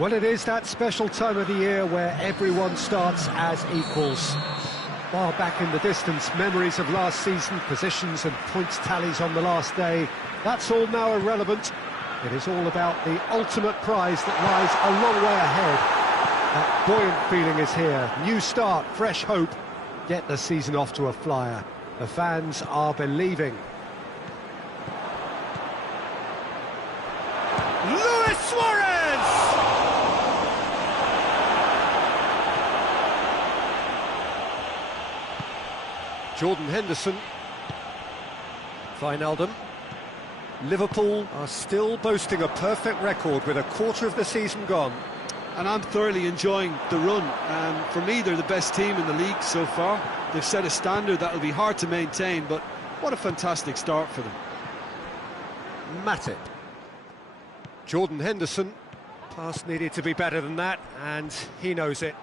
Well, it is that special time of the year where everyone starts as equals. Far back in the distance, memories of last season, positions and points tallies on the last day, that's all now irrelevant. It is all about the ultimate prize that lies a long way ahead. That buoyant feeling is here. New start, fresh hope. Get the season off to a flyer. The fans are believing. Luis Suarez! Jordan Henderson. Wijnaldum. Liverpool are still boasting a perfect record with a quarter of the season gone. And I'm thoroughly enjoying the run. For me, they're the best team in the league so far. They've set a standard that will be hard to maintain, but what a fantastic start for them. Matip. Jordan Henderson. Pass needed to be better than that, and he knows it.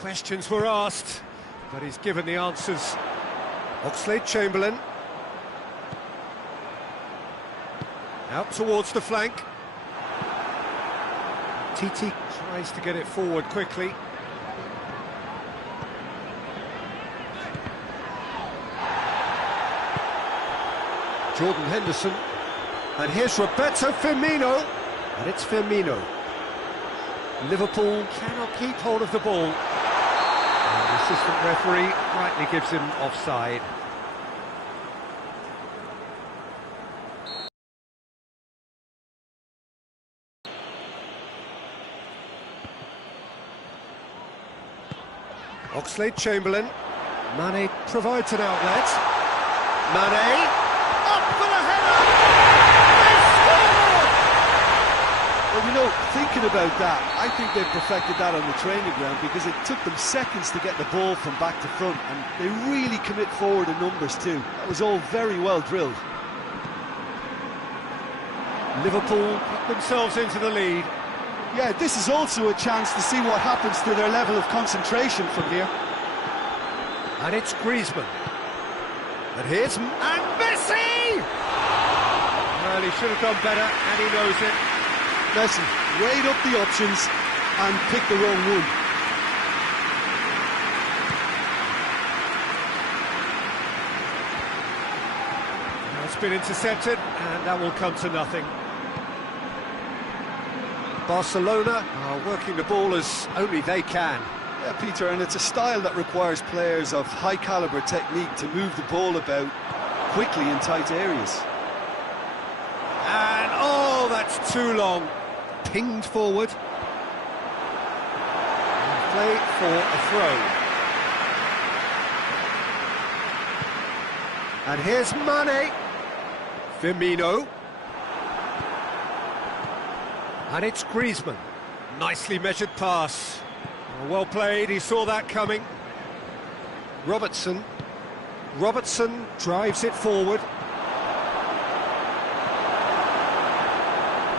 Questions were asked, but he's given the answers. Oxlade-Chamberlain. Out towards the flank. Titi tries to get it forward quickly. Jordan Henderson. And here's Roberto Firmino. And it's Firmino. Liverpool cannot keep hold of the ball. And the assistant referee rightly gives him offside. Oxlade-Chamberlain. Mane provides an outlet. Mane, up for the header! They score! Well, you know, thinking about that, I think they've perfected that on the training ground because it took them seconds to get the ball from back to front, and they really commit forward in numbers too. That was all very well drilled. Liverpool put themselves into the lead. Yeah, this is also a chance to see what happens to their level of concentration from here. And it's Griezmann. And here's... And Messi! Well, he should have done better, and he knows it. Messi weighed up the options and picked the wrong one. Now it's been intercepted, and that will come to nothing. Barcelona are working the ball as only they can. Yeah, Peter, and it's a style that requires players of high-caliber technique to move the ball about quickly in tight areas. And, oh, that's too long. Pinged forward. And play for a throw. And here's Mane. Firmino. And it's Griezmann. Nicely measured pass. Well played, he saw that coming. Robertson. Robertson drives it forward.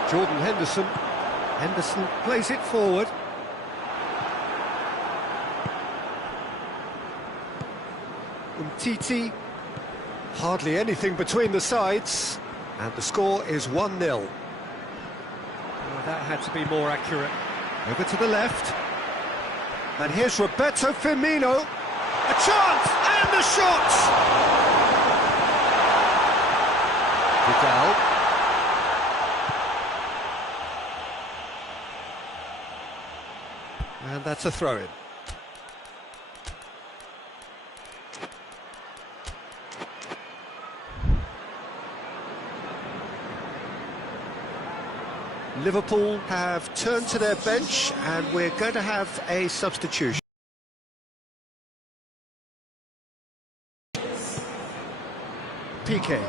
Jordan Henderson. Henderson plays it forward. Umtiti. Hardly anything between the sides. And the score is 1-0. That had to be more accurate. Over to the left. And here's Roberto Firmino. A chance! And the shot! Vidal. And that's a throw-in. Liverpool have turned to their bench, and we're going to have a substitution. Piqué.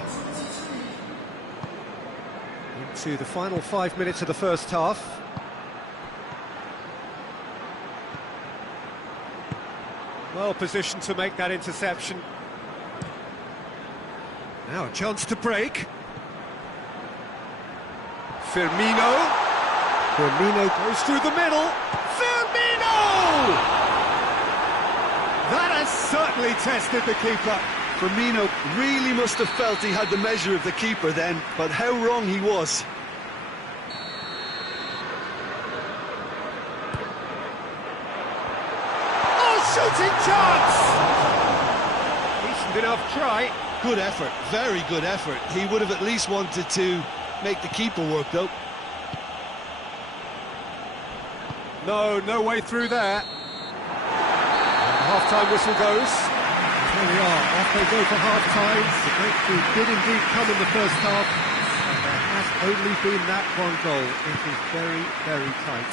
Into the final 5 minutes of the first half. Well positioned to make that interception. Now a chance to break. Firmino. Firmino goes through the middle. Firmino! That has certainly tested the keeper. Firmino really must have felt he had the measure of the keeper then, but how wrong he was. enough try. Good effort, very good effort. He would have at least wanted to make the keeper work, though. No way through there. And the half-time whistle goes. Here we are, off they go for half-time. The breakthrough did indeed come in the first half, and there has only been that one goal. It is very, very tight.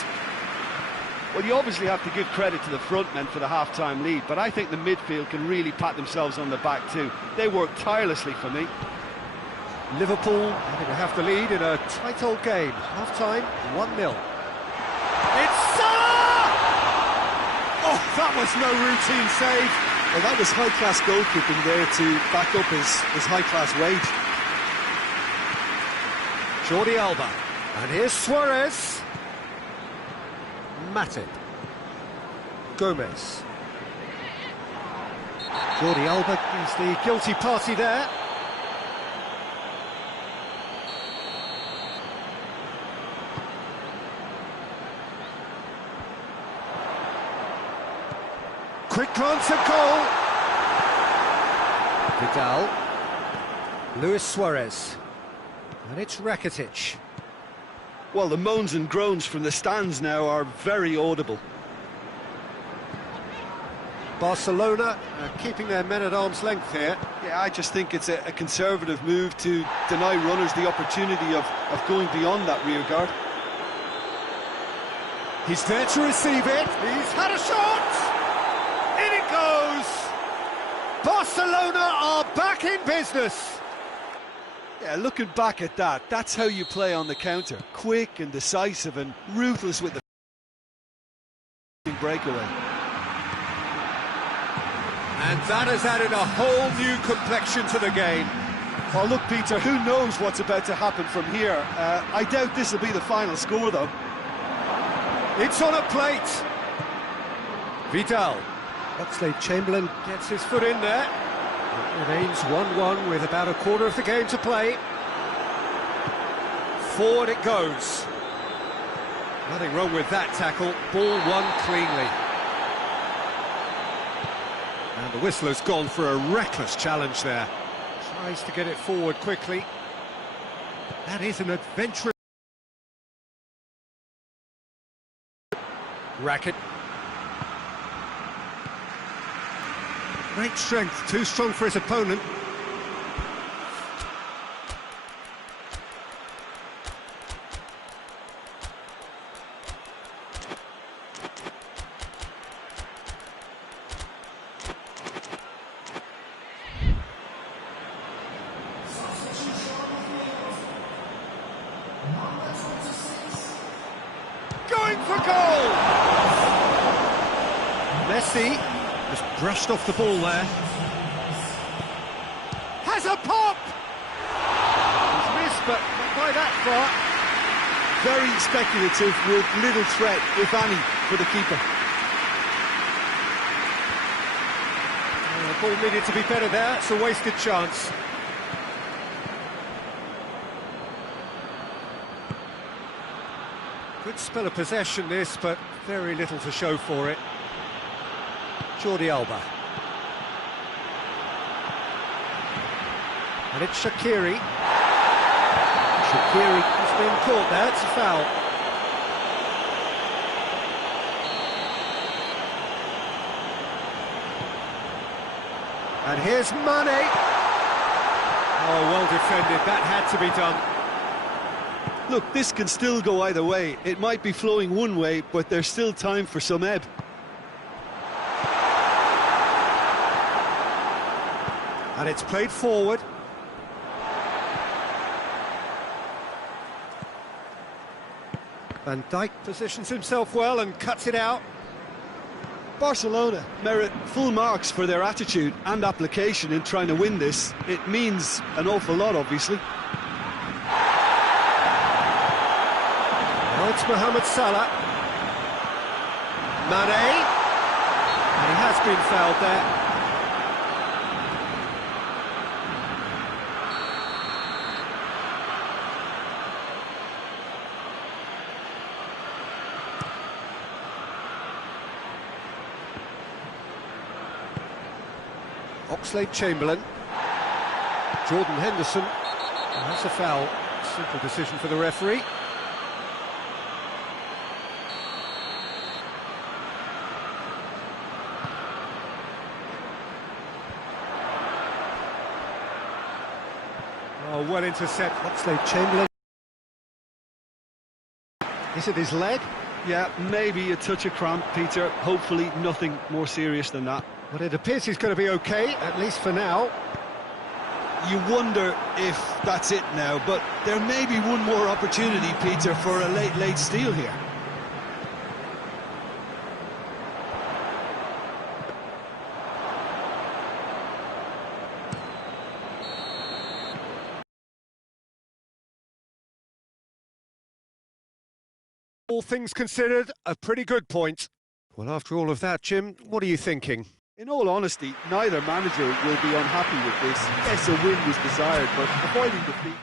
Well, you obviously have to give credit to the front men for the half-time lead, but I think the midfield can really pat themselves on the back too. They work tirelessly for me. Liverpool having to have the lead in a tight old game. Half-time, 1-0. It's Salah! Oh, that was no routine save. Well, that was high-class goalkeeping there to back up his high-class wage. Jordi Alba. And here's Suarez. Matip. Gomez. Jordi Alba is the guilty party there. Quick glance at goal. Vidal. Luis Suarez. And it's Rakitic. Well, the moans and groans from the stands now are very audible. Barcelona keeping their men at arm's length here. Yeah, I just think it's a conservative move to deny runners the opportunity of going beyond that rear guard. He's there to receive it. He's had a shot! In it goes! Barcelona are back in business. Yeah, looking back at that, that's how you play on the counter. Quick and decisive and ruthless with the breakaway. And that has added a whole new complexion to the game. Well, look, Peter, who knows what's about to happen from here? I doubt this will be the final score, though. It's on a plate. Vidal. Oxlade-Chamberlain gets his foot in there. It remains 1-1 with about a quarter of the game to play. Forward it goes. Nothing wrong with that tackle. Ball won cleanly. And the whistler's gone for a reckless challenge there. Tries to get it forward quickly. That is an adventurous... Racket. Great strength, too strong for his opponent. Going for goal! Messi just brushed off the ball there. Has a pop! He's missed, but not by that far. Very speculative with little threat, if any, for the keeper. The ball needed to be better there. It's a wasted chance. Good spell of possession this, but very little to show for it. Jordi Alba. And it's Shaqiri. Shaqiri has been caught there, it's a foul. And here's Mane. Oh, well defended, that had to be done. Look, this can still go either way. It might be flowing one way, but there's still time for some ebb. And it's played forward. Van Dijk positions himself well and cuts it out. Barcelona merit full marks for their attitude and application in trying to win this. It means an awful lot, obviously. Now it's Mohamed Salah. Mane. And he has been fouled there. Oxlade-Chamberlain. Jordan Henderson. And that's a foul. Simple decision for the referee. Oh, well intercept. Oxlade-Chamberlain. Is it his leg? Yeah, maybe a touch of cramp, Peter. Hopefully nothing more serious than that. But it appears he's going to be okay, at least for now. You wonder if that's it now, but there may be one more opportunity, Peter, for a late steal here. All things considered, a pretty good point. Well, after all of that, Jim, what are you thinking? In all honesty, neither manager will be unhappy with this. Yes, a win was desired, but avoiding defeat.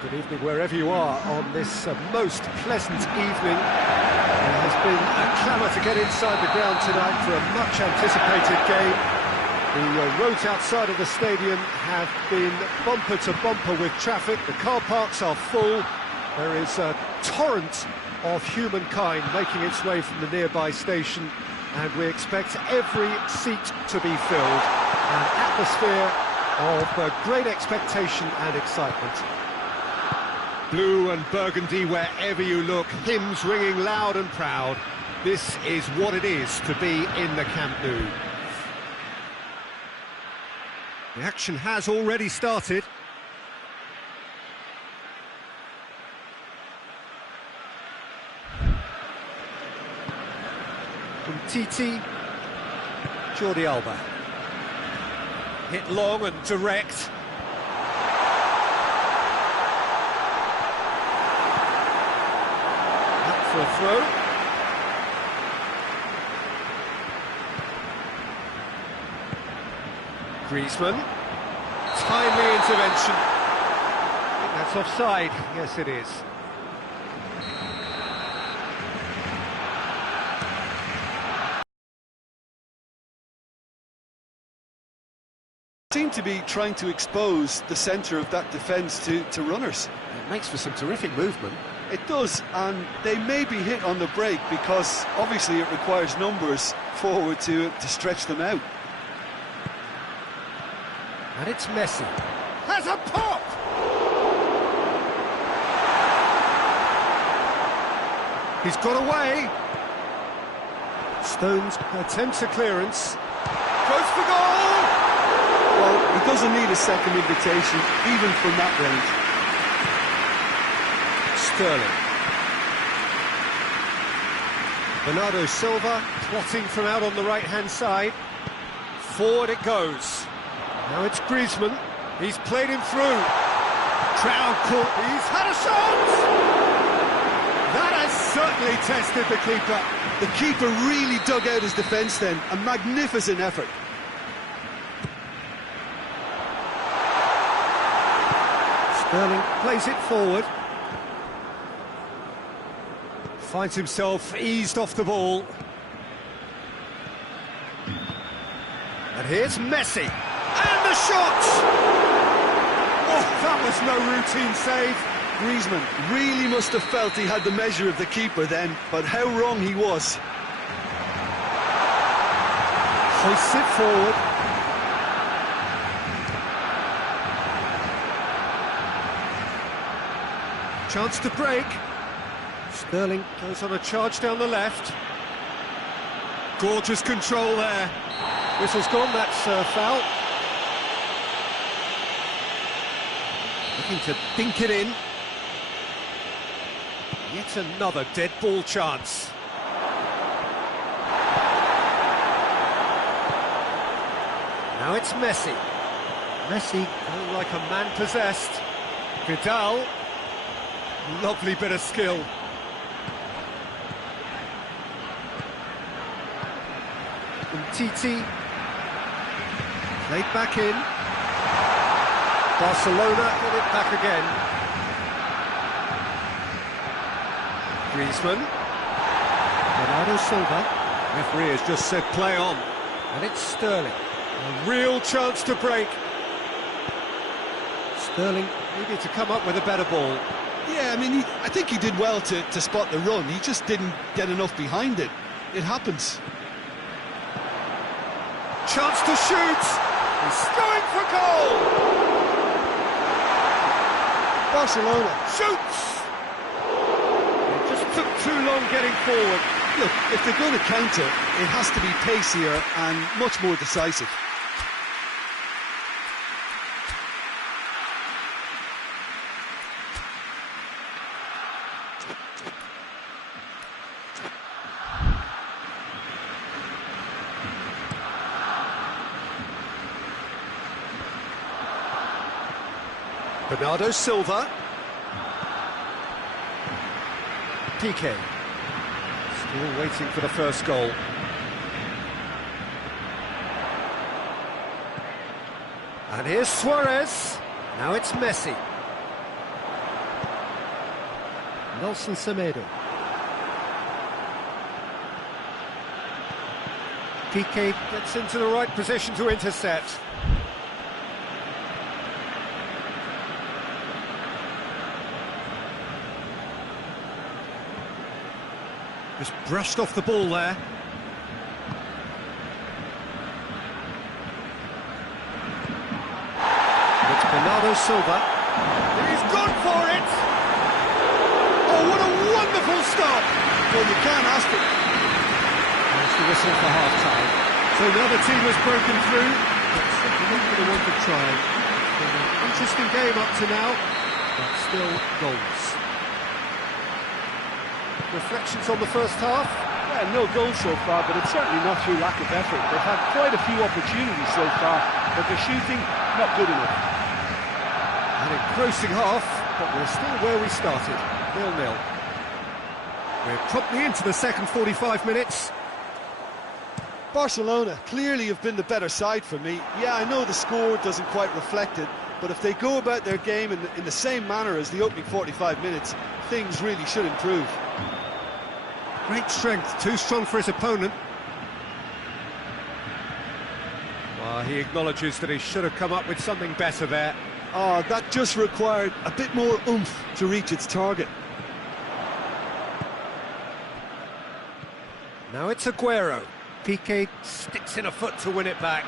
Good evening wherever you are on this most pleasant evening. There has been a clamour to get inside the ground tonight for a much anticipated game. The roads outside of the stadium have been bumper to bumper with traffic. The car parks are full. There is a torrent of humankind making its way from the nearby station, and we expect every seat to be filled. An atmosphere of great expectation and excitement. Blue and burgundy wherever you look, hymns ringing loud and proud. This is what it is to be in the Camp Nou. The action has already started. From Titi, Jordi Alba. Hit long and direct. For a throw. Griezmann. Timely intervention. I think that's offside. Yes, it is. Seem to be trying to expose the centre of that defence to runners. It makes for some terrific movement. It does, and they may be hit on the break because obviously it requires numbers forward to stretch them out. And it's Messi. Has a pop! He's got away. Stones attempts a clearance. Goes for goal! Well, he doesn't need a second invitation, even from that range. Sterling. Bernardo Silva plotting from out on the right-hand side. Forward it goes. Now it's Griezmann. He's played him through. Crowd caught. He's had a shot! That has certainly tested the keeper. The keeper really dug out his defence then. A magnificent effort. Sterling plays it forward. Finds himself eased off the ball. And here's Messi. And the shot! Oh, that was no routine save. Griezmann really must have felt he had the measure of the keeper then, but how wrong he was. Hoists it forward. Chance to break. Sterling goes on a charge down the left. Gorgeous control there. Whistle's gone, that's foul. Looking to dink it in. Yet another dead ball chance. Now it's Messi. Messi going like a man possessed. Vidal. Lovely bit of skill. Umtiti. Played back in. Barcelona get it back again. Griezmann. Bernardo Silva. Referee has just said play on. And it's Sterling. A real chance to break. Sterling needed to come up with a better ball. Yeah, I mean, I think he did well to spot the run. He just didn't get enough behind it. It happens. Chance to shoot! He's going for goal! Barcelona Shoots! It just took too long getting forward. Look, if they're going to counter, it has to be pacier and much more decisive. Bernardo Silva. Piqué. Still waiting for the first goal. And here's Suarez. Now it's Messi. Nelson Semedo. Piqué gets into the right position to intercept. Just brushed off the ball there. It's Bernardo Silva. He's gone for it! Oh, what a wonderful start! Well, you can't ask it. There's the whistle for half-time. So the other team has broken through, but simply not for the want of trying. It's been an interesting game up to now, but still goals. Reflections on the first half? Yeah, no goals so far, but it's certainly not through lack of effort. They've had quite a few opportunities so far, but their shooting, not good enough. An engrossing half, but we're still where we started, 0-0. We're promptly into the second 45 minutes. Barcelona clearly have been the better side for me. Yeah, I know the score doesn't quite reflect it, but if they go about their game in the same manner as the opening 45 minutes, things really should improve. Great strength, too strong for his opponent. Well, he acknowledges that he should have come up with something better there. Oh, that just required a bit more oomph to reach its target. Now it's Aguero. Piqué sticks in a foot to win it back.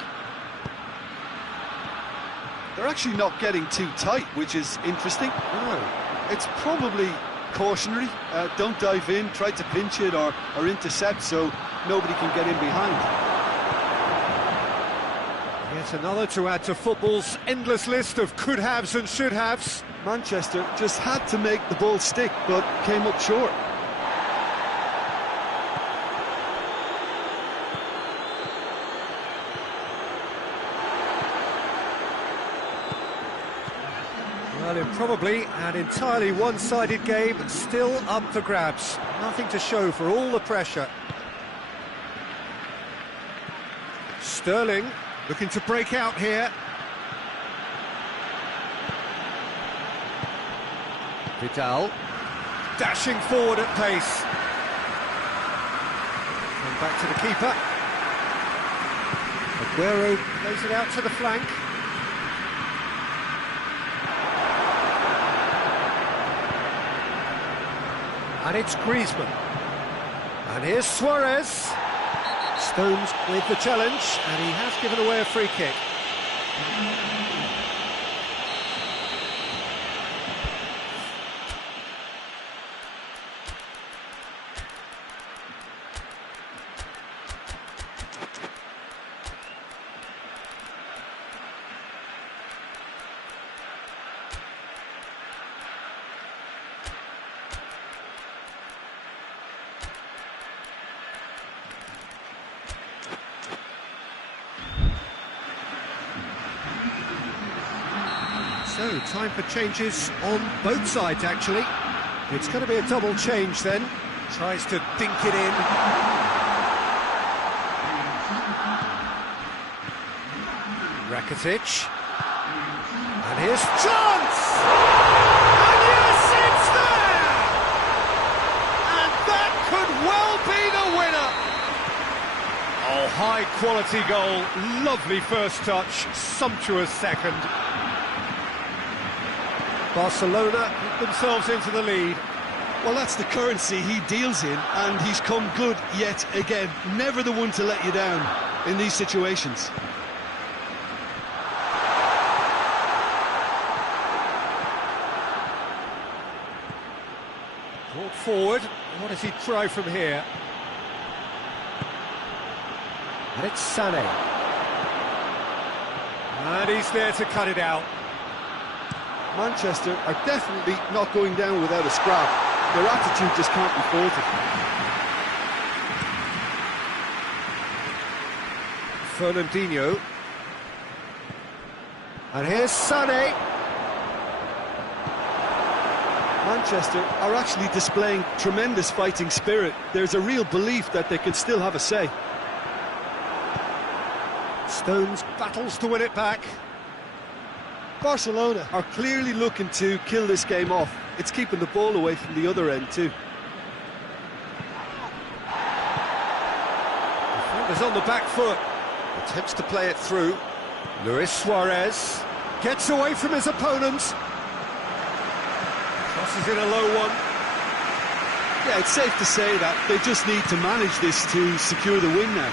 They're actually not getting too tight, which is interesting. No. It's probably cautionary. Don't dive in, try to pinch it or intercept so nobody can get in behind. Yet another to add to football's endless list of could-haves and should-haves. Manchester just had to make the ball stick, but came up short. Well, in probably an entirely one-sided game, still up for grabs. Nothing to show for all the pressure. Sterling looking to break out here. Vidal dashing forward at pace. And back to the keeper. Aguero plays it out to the flank. And it's Griezmann. And here's Suarez. Stones with the challenge, and he has given away a free kick. So, time for changes on both sides, actually. It's going to be a double change then. Tries to dink it in. Rakitic. And here's chance! And yes, it's there! And that could well be the winner! Oh, high-quality goal. Lovely first touch. Sumptuous second. Barcelona put themselves into the lead. Well, that's the currency he deals in, and he's come good yet again. Never the one to let you down in these situations. Brought forward. What does he try from here? And it's Sané. And he's there to cut it out. Manchester are definitely not going down without a scrap. Their attitude just can't be faulted. Fernandinho. And here's Sané. Manchester are actually displaying tremendous fighting spirit. There's a real belief that they can still have a say. Stones battles to win it back. Barcelona are clearly looking to kill this game off. It's keeping the ball away from the other end too. Defenders on the back foot. Attempts to play it through. Luis Suarez gets away from his opponents. Crosses in a low one. Yeah, it's safe to say that they just need to manage this to secure the win now.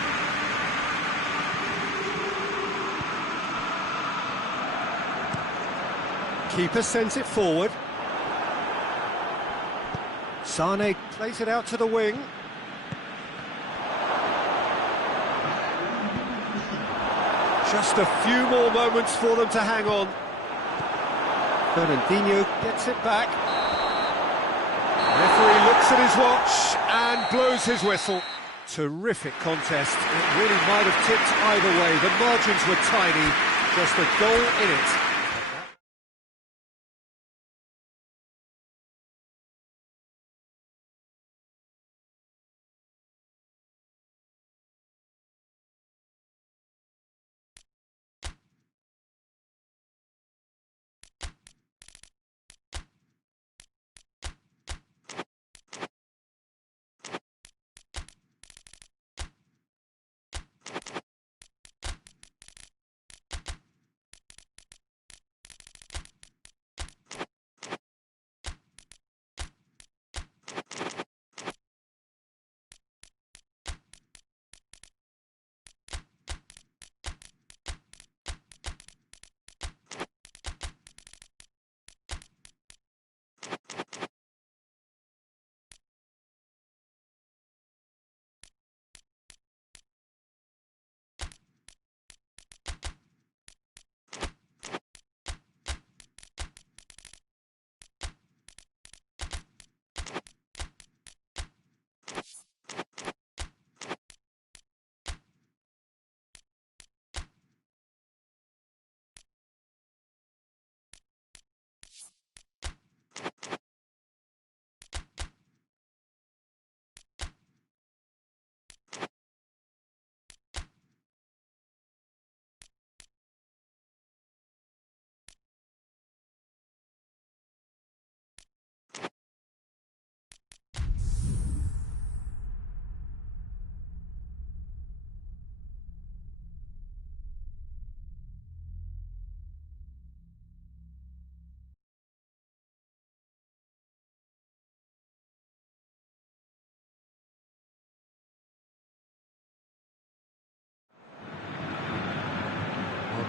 Keeper sends it forward. Sané plays it out to the wing. Just a few more moments for them to hang on. Fernandinho gets it back. Referee looks at his watch and blows his whistle. Terrific contest. It really might have tipped either way. The margins were tiny. Just a goal in it.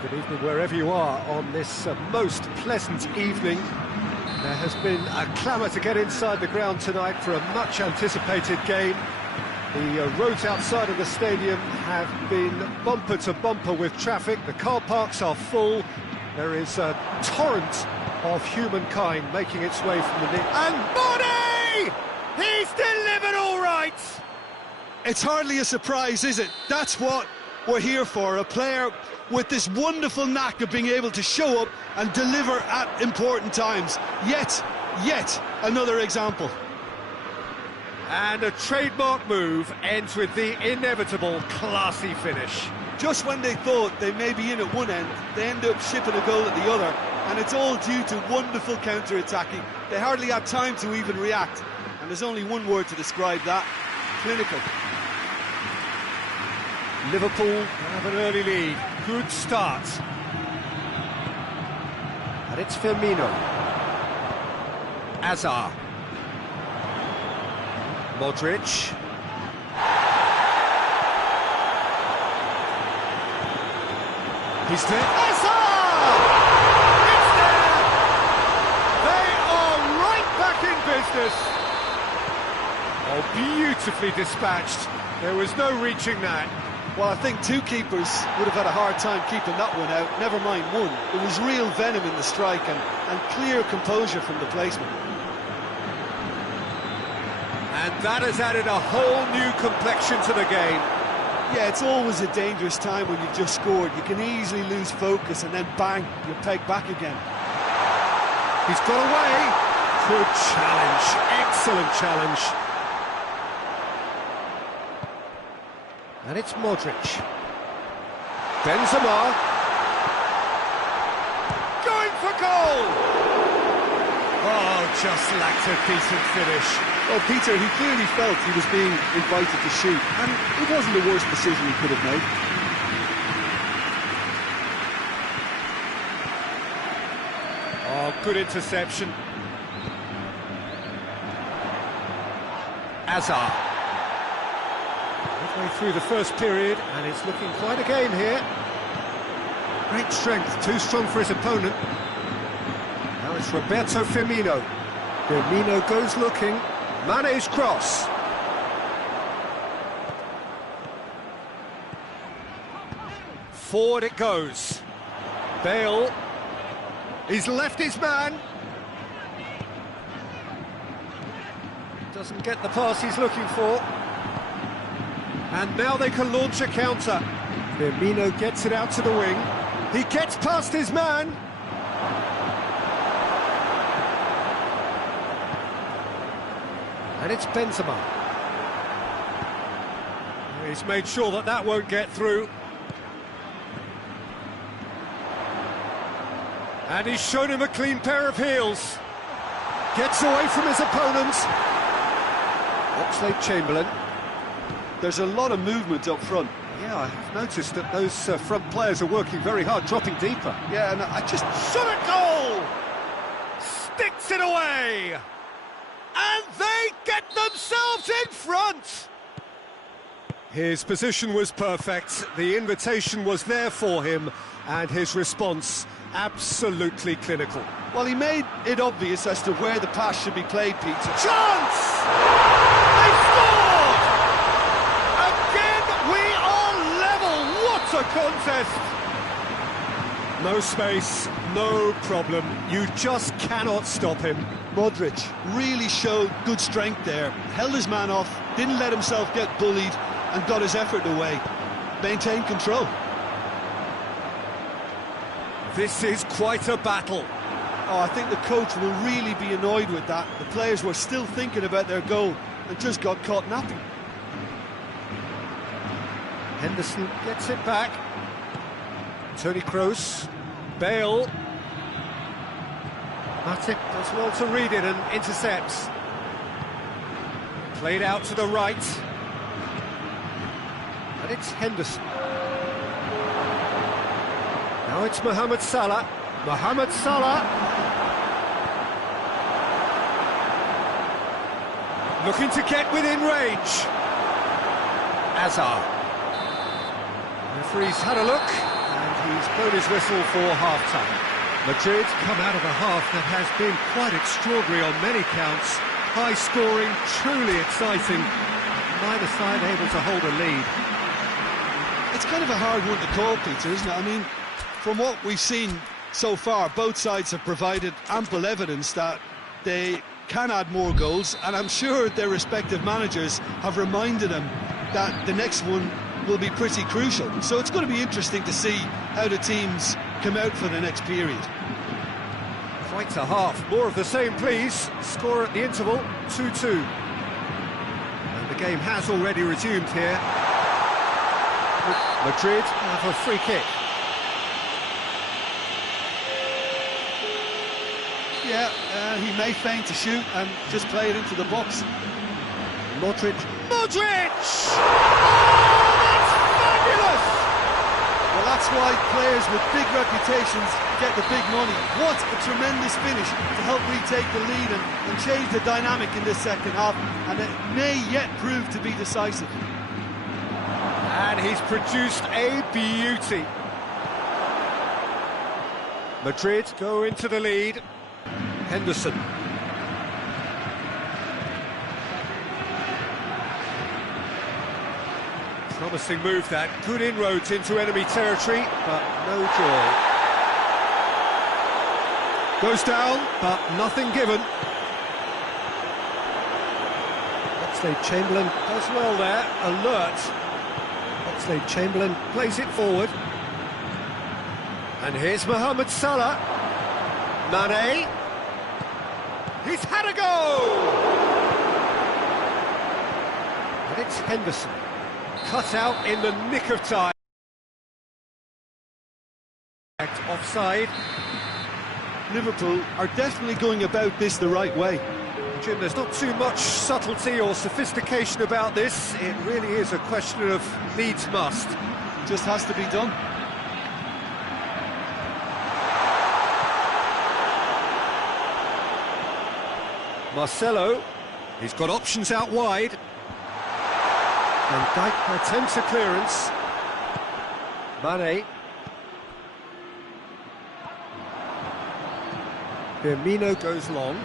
Good evening wherever you are on this most pleasant evening. There has been a clamour to get inside the ground tonight for a much anticipated game. The roads outside of the stadium have been bumper to bumper with traffic. The car parks are full. There is a torrent of humankind making its way from the... And Bonney! He's delivered all right! It's hardly a surprise, is it? That's what we're here for, a player with this wonderful knack of being able to show up and deliver at important times. Yet another example. And a trademark move ends with the inevitable classy finish. Just when they thought they may be in at one end, they end up shipping a goal at the other, and it's all due to wonderful counter-attacking. They hardly had time to even react, and there's only one word to describe that: clinical. Liverpool have an early lead. Good start. And it's Firmino. Hazard. Modric. He's there. Hazard! It's there! They are right back in business. Oh, beautifully dispatched. There was no reaching that. Well, I think two keepers would have had a hard time keeping that one out, never mind one. It was real venom in the strike and clear composure from the placement. And that has added a whole new complexion to the game. Yeah, it's always a dangerous time when you've just scored. You can easily lose focus and then bang, you're pegged back again. He's got away. Good challenge, excellent challenge. And it's Modric. Benzema. Going for goal! Oh, just lacked a decent finish. Well, Peter, he clearly felt he was being invited to shoot, and it wasn't the worst decision he could have made. Oh, good interception. Hazard. Midway through the first period, and it's looking quite a game here. Great strength, too strong for his opponent. Now it's Roberto Firmino. Firmino goes looking. Mane's cross. Forward it goes. Bale. He's left his man. Doesn't get the pass he's looking for. And now they can launch a counter. Firmino gets it out to the wing. He gets past his man. And it's Benzema. He's made sure that that won't get through. And he's shown him a clean pair of heels. Gets away from his opponent. Oxlade-Chamberlain. There's a lot of movement up front. Yeah, I have noticed that those front players are working very hard, dropping deeper. Yeah, and I just... Shot a goal! Sticks it away! And they get themselves in front! His position was perfect, the invitation was there for him, and his response absolutely clinical. Well, he made it obvious as to where the pass should be played, Peter. Chance! They scored! Again, we are level! What a contest! No space, no problem. You just cannot stop him. Modric really showed good strength there. Held his man off, didn't let himself get bullied, and got his effort away. Maintained control. This is quite a battle. Oh, I think the coach will really be annoyed with that. The players were still thinking about their goal and just got caught napping. Henderson gets it back. Toni Kroos. Bale. Matip does well to read it and intercepts. Played out to the right. And it's Henderson. Now it's Mohamed Salah. Mohamed Salah. Looking to get within range. Hazard. Referee's had a look, and he's blown his whistle for half-time. Madrid come out of a half that has been quite extraordinary on many counts. High-scoring, truly exciting. Neither side able to hold a lead. It's kind of a hard one to call, Peter, isn't it? I mean, from what we've seen so far, both sides have provided ample evidence that they can add more goals, and I'm sure their respective managers have reminded them that the next one will be pretty crucial. So it's going to be interesting to see how the teams come out for the next period. Quite a half. More of the same, please. Score at the interval, 2-2. And the game has already resumed here. Madrid have a free kick. Yeah, he may feign to shoot and just play it into the box. Modric! Oh, that's fabulous! Well, that's why players with big reputations get the big money. What a tremendous finish to help retake the lead and change the dynamic in this second half, and it may yet prove to be decisive. And he's produced a beauty. Madrid go into the lead. Henderson. Promising move that. Good inroads into enemy territory, but no joy. Goes down, but nothing given. Oxlade-Chamberlain does well there. Alert. Oxlade-Chamberlain plays it forward. And here's Mohamed Salah. Mane. He's had a go! And it's Henderson. Cut out in the nick of time. Offside. Liverpool are definitely going about this the right way. Jim, there's not too much subtlety or sophistication about this. It really is a question of needs must. Just has to be done. Marcelo, he's got options out wide. And Dijk attempts a clearance. Mane. Firmino goes long.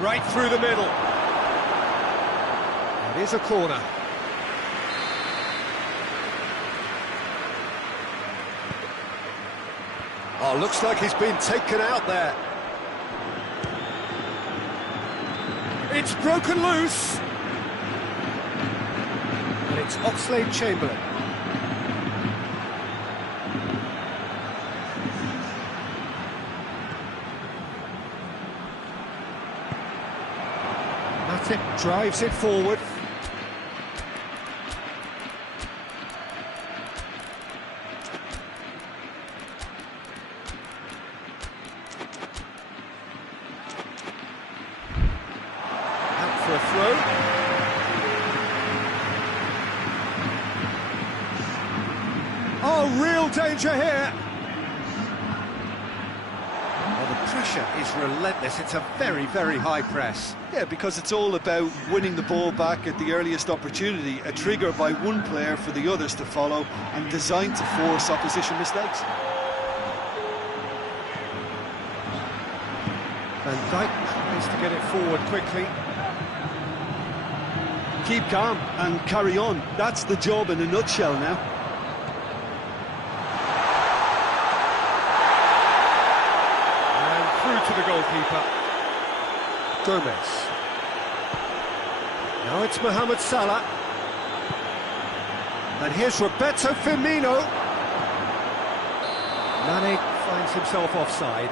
Right through the middle. It is a corner. Oh, looks like he's been taken out there. It's broken loose. And it's Oxlade-Chamberlain. Matip drives it forward. For a throw. Oh, real danger here. Oh, the pressure is relentless. It's a very, very high press. Yeah, because it's all about winning the ball back at the earliest opportunity, a trigger by one player for the others to follow, and designed to force opposition mistakes. Van Dijk tries to get it forward quickly. Keep calm and carry on. That's the job in a nutshell now. And through to the goalkeeper. Gomez. Now it's Mohamed Salah. And here's Roberto Firmino. Mane finds himself offside.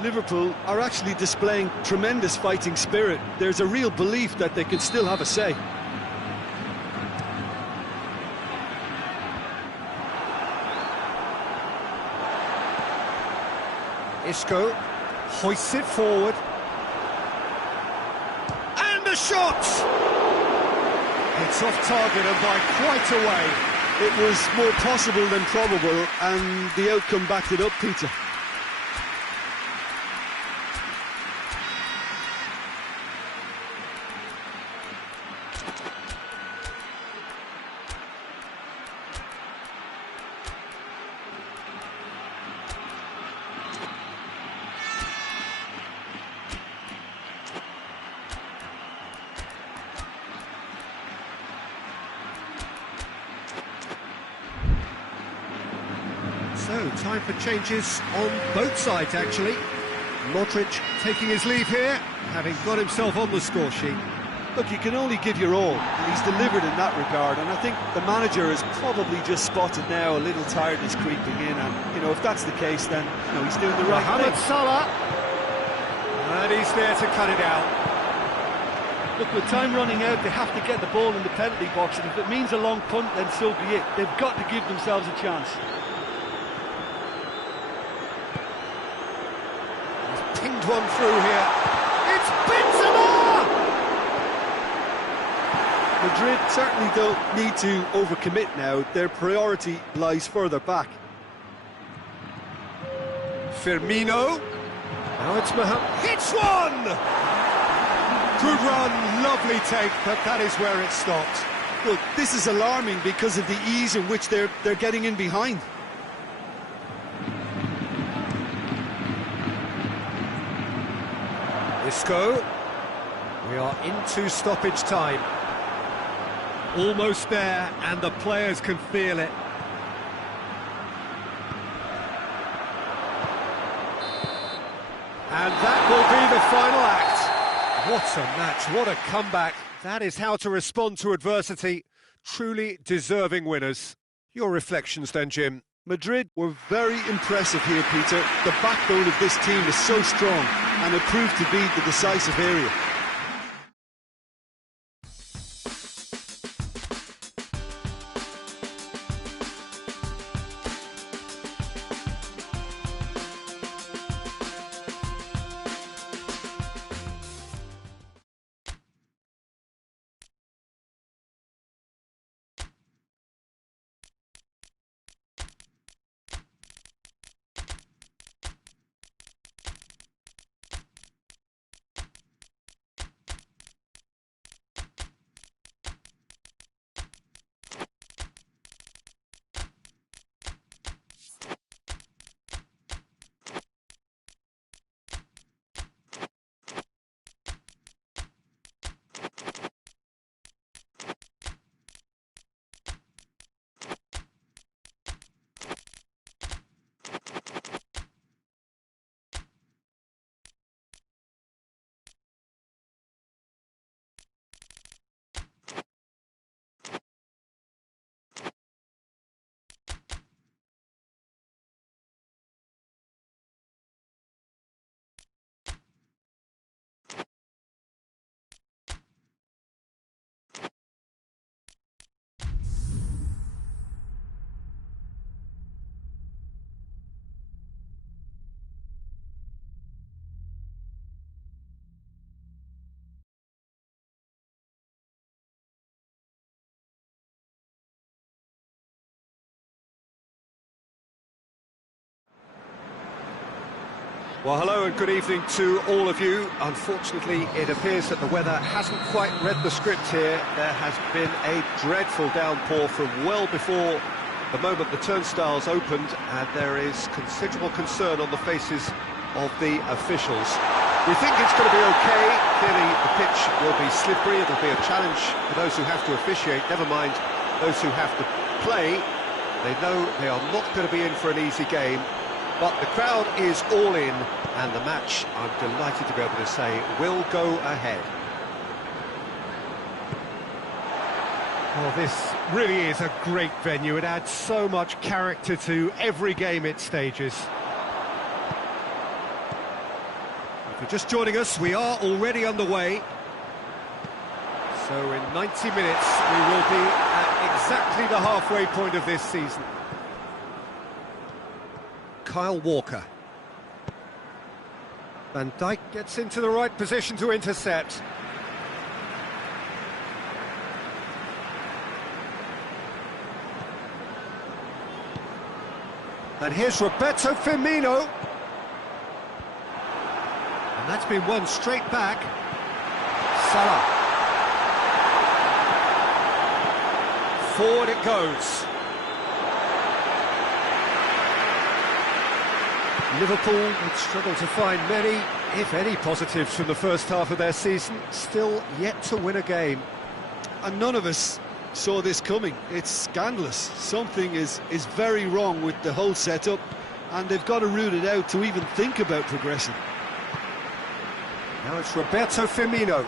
Liverpool are actually displaying tremendous fighting spirit. There's a real belief that they can still have a say. Isco hoists it forward. And a shot! It's off target and by quite a way. It was more possible than probable, and the outcome backed it up, Peter. So, time for changes on both sides, actually. Modric taking his leave here, having got himself on the score sheet. Look, you can only give your all, and he's delivered in that regard, and I think the manager has probably just spotted now a little tiredness creeping in, and, you know, if that's the case, then, you know, he's doing the right Mohamed thing. Salah, and he's there to cut it out. Look, with time running out, they have to get the ball in the penalty box, and if it means a long punt, then so be it. They've got to give themselves a chance. He's pinged one through here. It's Benzema! Madrid certainly don't need to overcommit now. Their priority lies further back. Firmino. Now it's Mohamed. Hits one! Good run, lovely take, but that is where it stopped. Look, this is alarming because of the ease in which they're getting in behind. Isco. We are into stoppage time. Almost there, and the players can feel it. And that will be the final act. What a match, what a comeback. That is how to respond to adversity. Truly deserving winners. Your reflections then, Jim? Madrid were very impressive here, Peter. The backbone of this team is so strong, and it proved to be the decisive area. Well, hello and good evening to all of you. Unfortunately, it appears that the weather hasn't quite read the script here. There has been a dreadful downpour from well before the moment the turnstiles opened, and there is considerable concern on the faces of the officials. We think it's going to be okay. Clearly, the pitch will be slippery. It'll be a challenge for those who have to officiate, never mind those who have to play. They know they are not going to be in for an easy game. But the crowd is all in, and the match, I'm delighted to be able to say, will go ahead. Well, this really is a great venue. It adds so much character to every game it stages. If you're just joining us, we are already underway. So in 90 minutes, we will be at exactly the halfway point of this season. Kyle Walker. Van Dijk gets into the right position to intercept. And here's Roberto Firmino. And that's been won straight back. Salah. Forward it goes. Liverpool would struggle to find many, if any, positives from the first half of their season. Still yet to win a game. And none of us saw this coming. It's scandalous. Something is very wrong with the whole setup, and they've got to root it out to even think about progressing. Now it's Roberto Firmino.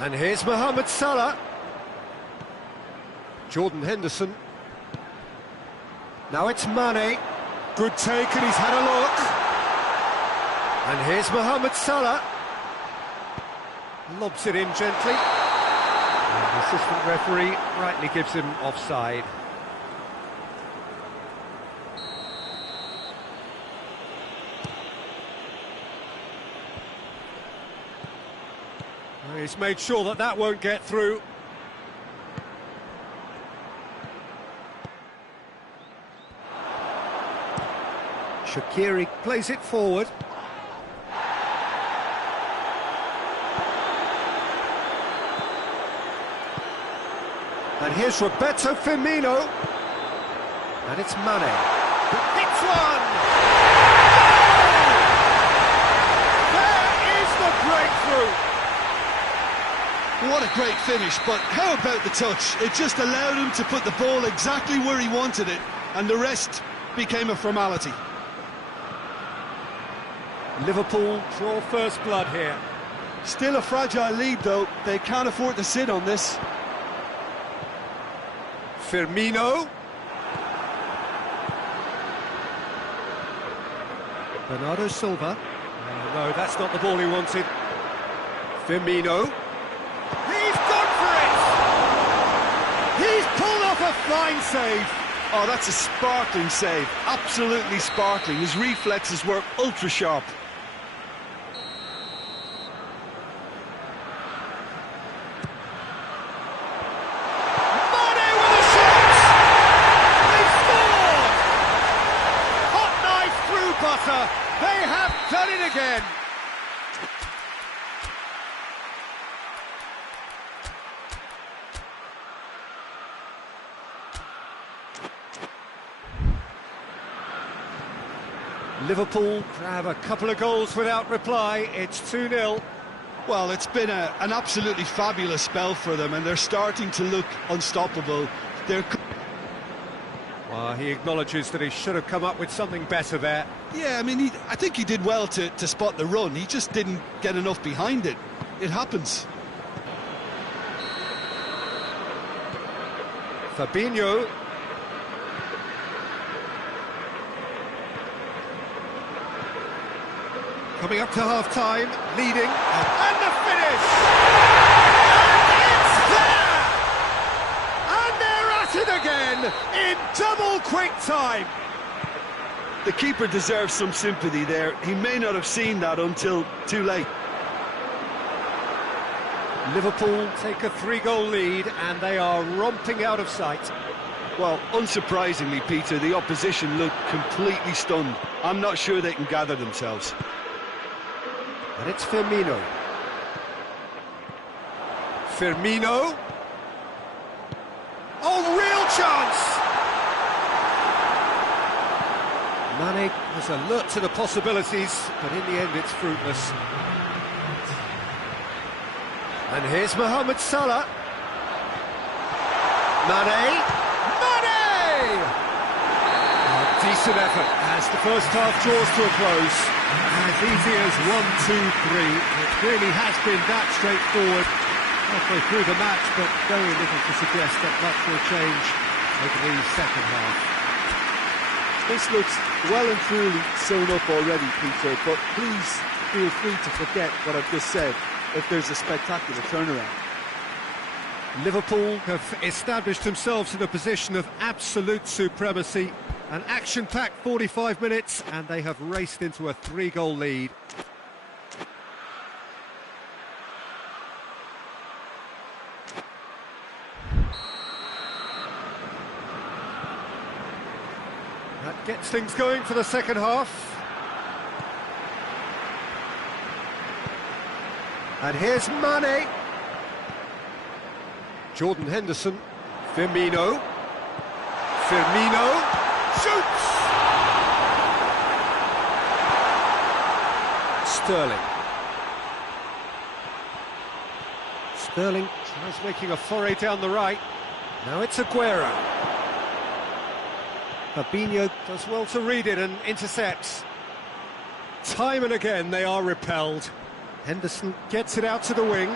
And here's Mohamed Salah. Jordan Henderson. Now it's Mane. Good take, and he's had a look. And here's Mohamed Salah. Lobs it in gently. And the assistant referee rightly gives him offside. He's made sure that that won't get through. Shaqiri plays it forward. And here's Roberto Firmino. And it's Mane. Hits one! There is the breakthrough! What a great finish, but how about the touch? It just allowed him to put the ball exactly where he wanted it, and the rest became a formality. Liverpool draw first blood here. Still a fragile lead, though. They can't afford to sit on this. Firmino. Bernardo Silva. No, that's not the ball he wanted. Firmino. He's gone for it! He's pulled off a fine save. Oh, that's a sparkling save. Absolutely sparkling. His reflexes were ultra sharp. Mane with a shot! They've scored! Hot knife through butter. They have done it again. Liverpool grab a couple of goals without reply. It's 2-0. Well, it's been an absolutely fabulous spell for them, and they're starting to look unstoppable. Well, he acknowledges that he should have come up with something better there. Yeah, I mean, I think he did well to spot the run. He just didn't get enough behind it. It happens. Fabinho. Coming up to half-time, leading, and the finish! And it's there! And they're at it again, in double quick time! The keeper deserves some sympathy there. He may not have seen that until too late. Liverpool take a 3-goal lead, and they are romping out of sight. Well, unsurprisingly, Peter, the opposition look completely stunned. I'm not sure they can gather themselves. And it's Firmino. Firmino. Oh, real chance! Mane was alert to the possibilities, but in the end it's fruitless. And here's Mohamed Salah. Mane. Mane! A decent effort as the first half draws to a close. As easy as 1, 2, 3. It really has been that straightforward halfway through the match, but very little to suggest that much will change over the second half. This looks well and truly sewn up already, Peter, but please feel free to forget what I've just said if there's a spectacular turnaround. Liverpool have established themselves in a position of absolute supremacy. An action-packed 45 minutes, and they have raced into a 3-goal lead. That gets things going for the second half. And here's Mane. Jordan Henderson. Firmino. Firmino. Shoots! Sterling. Sterling Tries making a foray down the right. Now it's Aguero. Fabinho does well to read it and intercepts. Time and again they are repelled. Henderson gets it out to the wing.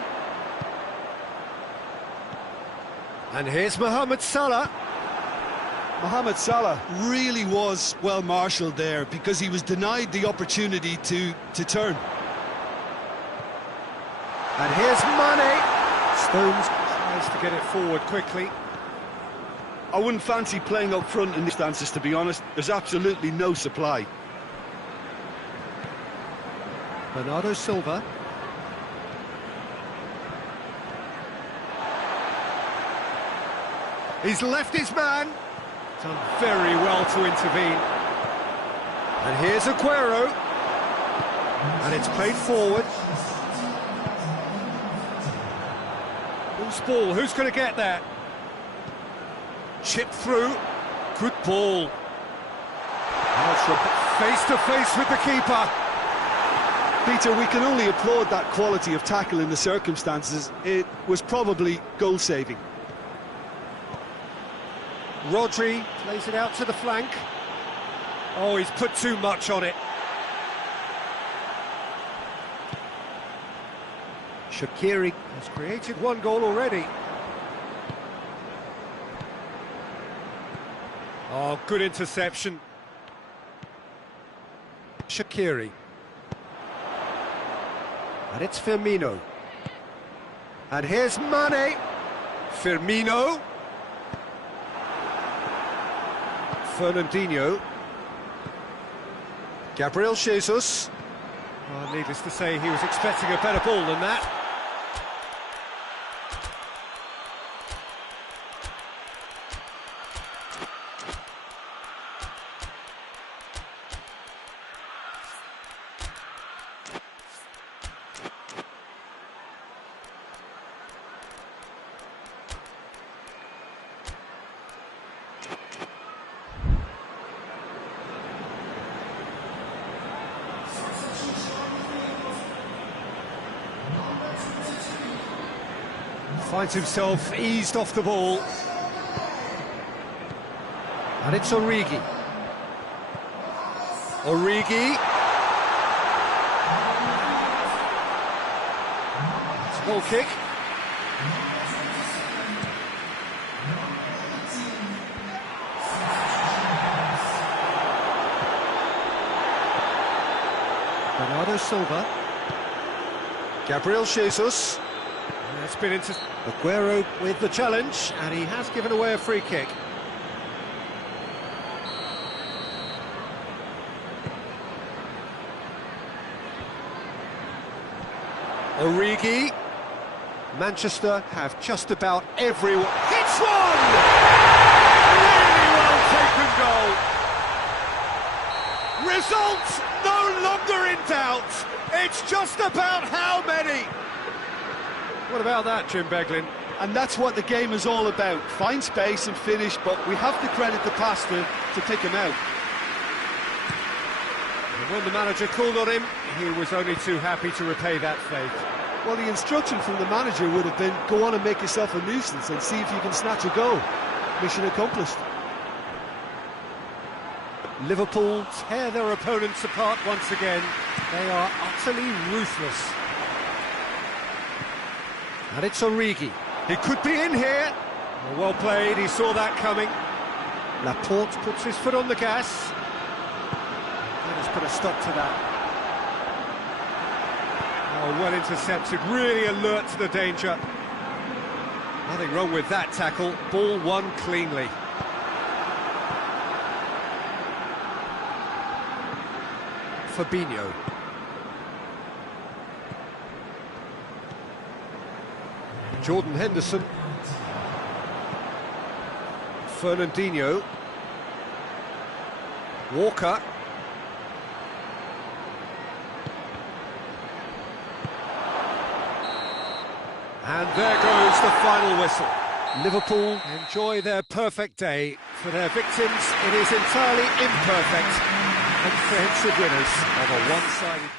And here's Mohamed Salah. Mohamed Salah really was well marshalled there because he was denied the opportunity to turn. And here's Mane. Stones tries to get it forward quickly. I wouldn't fancy playing up front in these stances, to be honest. There's absolutely no supply. Bernardo Silva. He's left his man. Done very well to intervene. And here's Aguero. And it's played forward. Loose ball, who's going to get that? Chip through. Good ball. Face to face with the keeper. Peter, we can only applaud that quality of tackle in the circumstances. It was probably goal-saving. Rodri plays it out to the flank. Oh, he's put too much on it. Shaqiri has created one goal already. Oh, good interception. Shaqiri. And it's Firmino. And here's Mane. Firmino. Fernandinho. Gabriel Jesus. Oh, needless to say, he was expecting a better ball than that. Finds himself eased off the ball. And it's Origi. Origi. It's a goal kick. Bernardo Silva. Gabriel Jesus. It's been into Aguero with the challenge, and he has given away a free kick. Origi. Manchester have just about everyone. Hits one! Really well taken goal. Result no longer in doubt. It's just about how many. What about that, Jim Beglin? And that's what the game is all about. Find space and finish, but we have to credit the pass to pick him out. And when the manager called on him, he was only too happy to repay that faith. Well, the instruction from the manager would have been, go on and make yourself a nuisance and see if you can snatch a goal. Mission accomplished. Liverpool tear their opponents apart once again. They are utterly ruthless. And it's Origi. He could be in here. Well played, he saw that coming. Laporte puts his foot on the gas. That has put a stop to that. Oh, well intercepted, really alert to the danger. Nothing wrong with that tackle. Ball won cleanly. Fabinho. Jordan Henderson. Fernandinho. Walker. And there goes the final whistle. Liverpool enjoy their perfect day. For their victims, it is entirely imperfect. Comprehensive winners of a one-sided...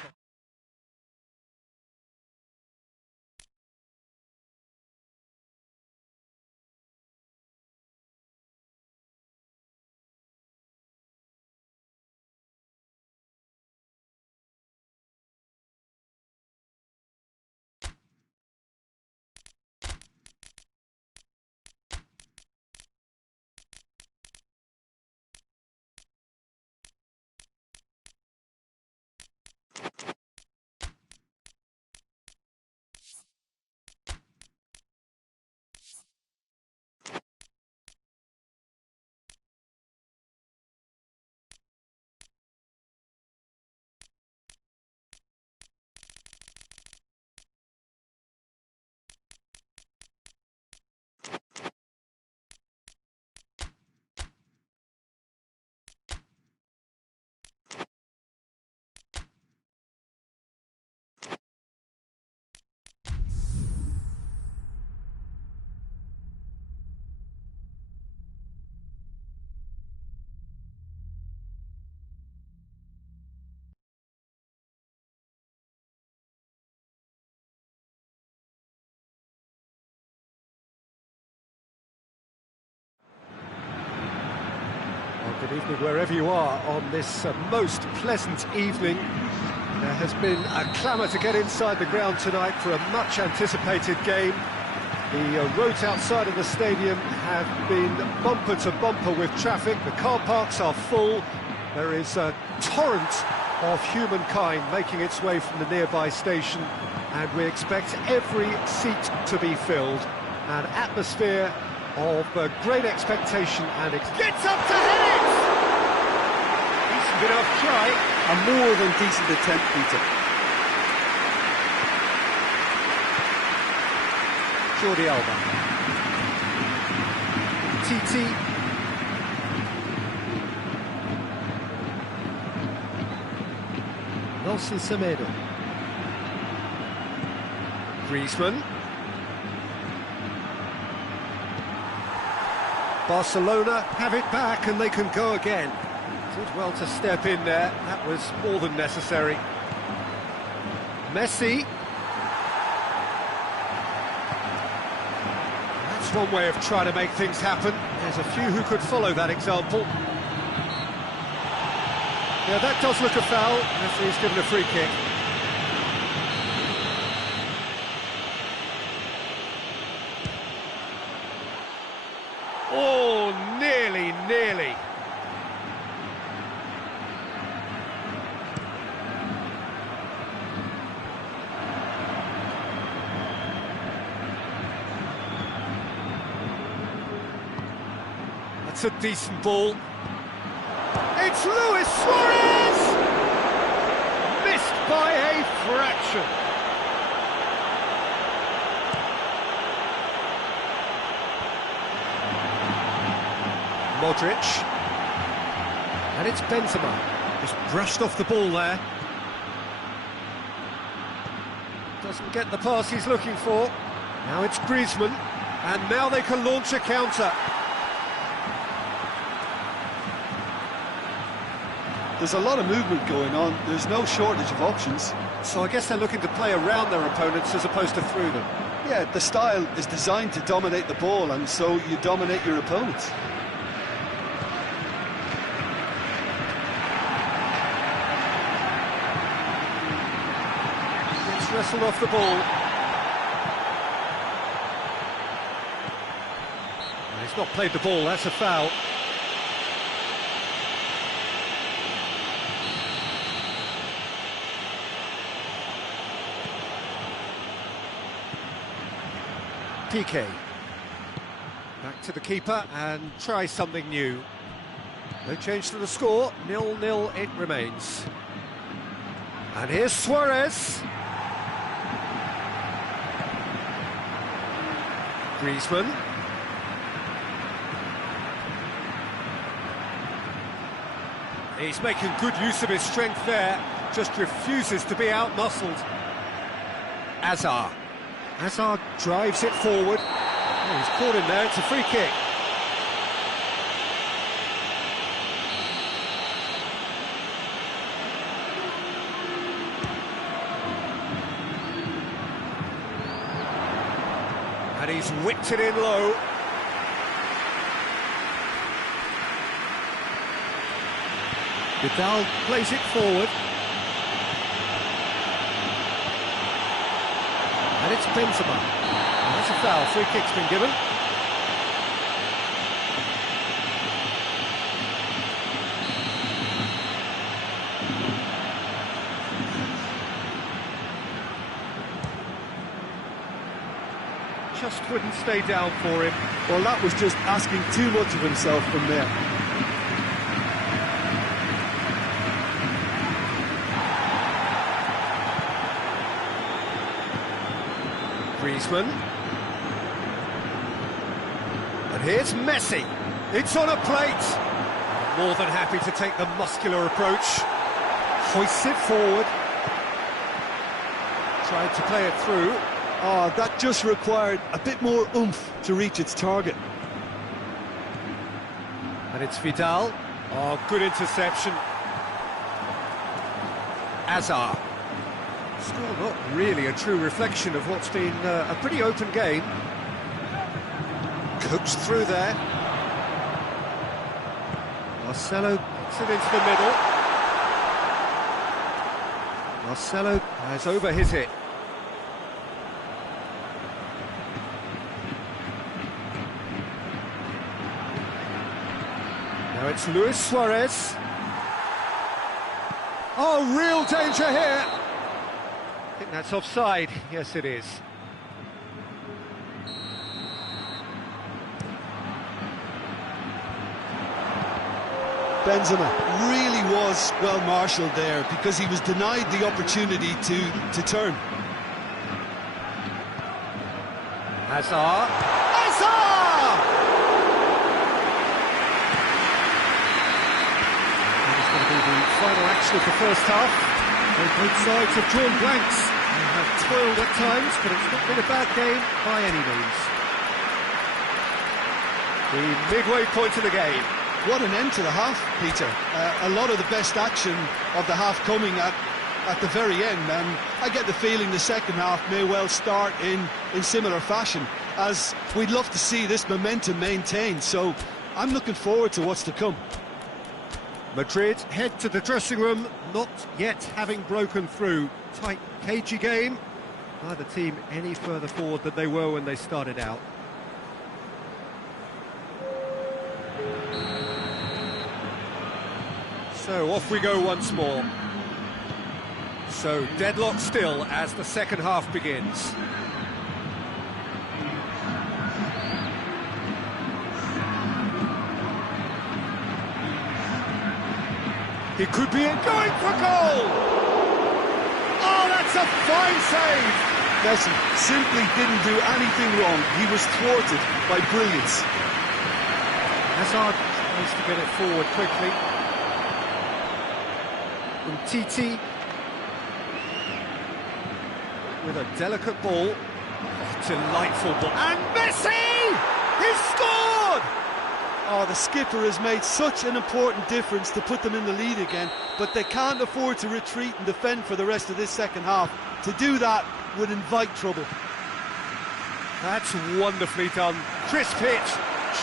Good evening wherever you are on this most pleasant evening. There has been a clamour to get inside the ground tonight for a much anticipated game. The roads outside of the stadium have been bumper to bumper with traffic. The car parks are full. There is a torrent of humankind making its way from the nearby station, and we expect every seat to be filled. An atmosphere of great expectation and gets up to hit it! Decent enough try. A more than decent attempt, Peter. Jordi Alba. TT. Nelson Semedo. Griezmann. Barcelona have it back and they can go again. Did well to step in there, that was more than necessary. Messi. That's one way of trying to make things happen. There's a few who could follow that example. Yeah, that does look a foul. Referee's given a free kick. Oh, nearly. That's a decent ball. It's Luis Suarez! Missed by a fraction. Modric. And it's Benzema. Just brushed off the ball there. Doesn't get the pass he's looking for. Now it's Griezmann. And now they can launch a counter. There's a lot of movement going on. There's no shortage of options. So I guess they're looking to play around their opponents as opposed to through them. Yeah, the style is designed to dominate the ball, and so you dominate your opponents. It's wrestled off the ball. Well, he's not played the ball, that's a foul. PK. Back to the keeper and try something new. No change to the score, 0-0 it remains. And here's Suarez. Griezmann. He's making good use of his strength there, just refuses to be out-muscled. Hazard. Hazard drives it forward. Oh, he's caught in there, it's a free kick. And he's whipped it in low. Vidal plays it forward. And it's Benzema. That's a foul, free kick's been given. Just wouldn't stay down for him. Well, that was just asking too much of himself from there. Griezmann. And here's Messi. It's on a plate. More than happy to take the muscular approach. Hoists it forward. Tried to play it through. Oh, that just required a bit more oomph to reach its target. And it's Vidal. Oh, good interception. Hazard. Score not really a true reflection of what's been a pretty open game. Coached through there. Marcelo gets it into the middle. Marcelo has over his hit. Now it's Luis Suarez. Oh, real danger here. I think that's offside. Yes, it is. Benzema really was well marshalled there because he was denied the opportunity to turn. Hazard. Hazard! That is going to be the final action of the first half. Both sides have drawn blanks and have toiled at times, but it's not been a bad game by any means. The midway point of the game. What an end to the half, Peter. A lot of the best action of the half coming at the very end, and I get the feeling the second half may well start in similar fashion, as we'd love to see this momentum maintained, so I'm looking forward to what's to come. Madrid head to the dressing room, not yet having broken through. Tight, cagey game. Neither team any further forward than they were when they started out. So off we go once more. So deadlock still as the second half begins. He could be going for goal! Oh, that's a fine save! Messi simply didn't do anything wrong. He was thwarted by brilliance. Hazard tries to get it forward quickly. Umtiti with a delicate ball. Oh, delightful ball. And Messi! He's scored! Oh, the skipper has made such an important difference to put them in the lead again, but they can't afford to retreat and defend for the rest of this second half. To do that would invite trouble. That's wonderfully done. Crisp hit.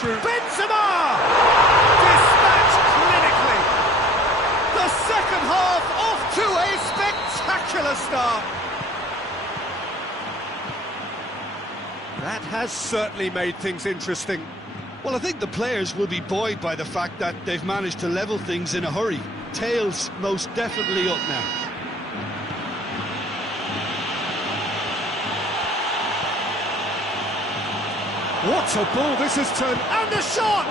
True. Benzema! Dispatched clinically. The second half off to a spectacular start. That has certainly made things interesting. Well, I think the players will be buoyed by the fact that they've managed to level things in a hurry. Tails most definitely up now. What a ball this has turned. And the shot!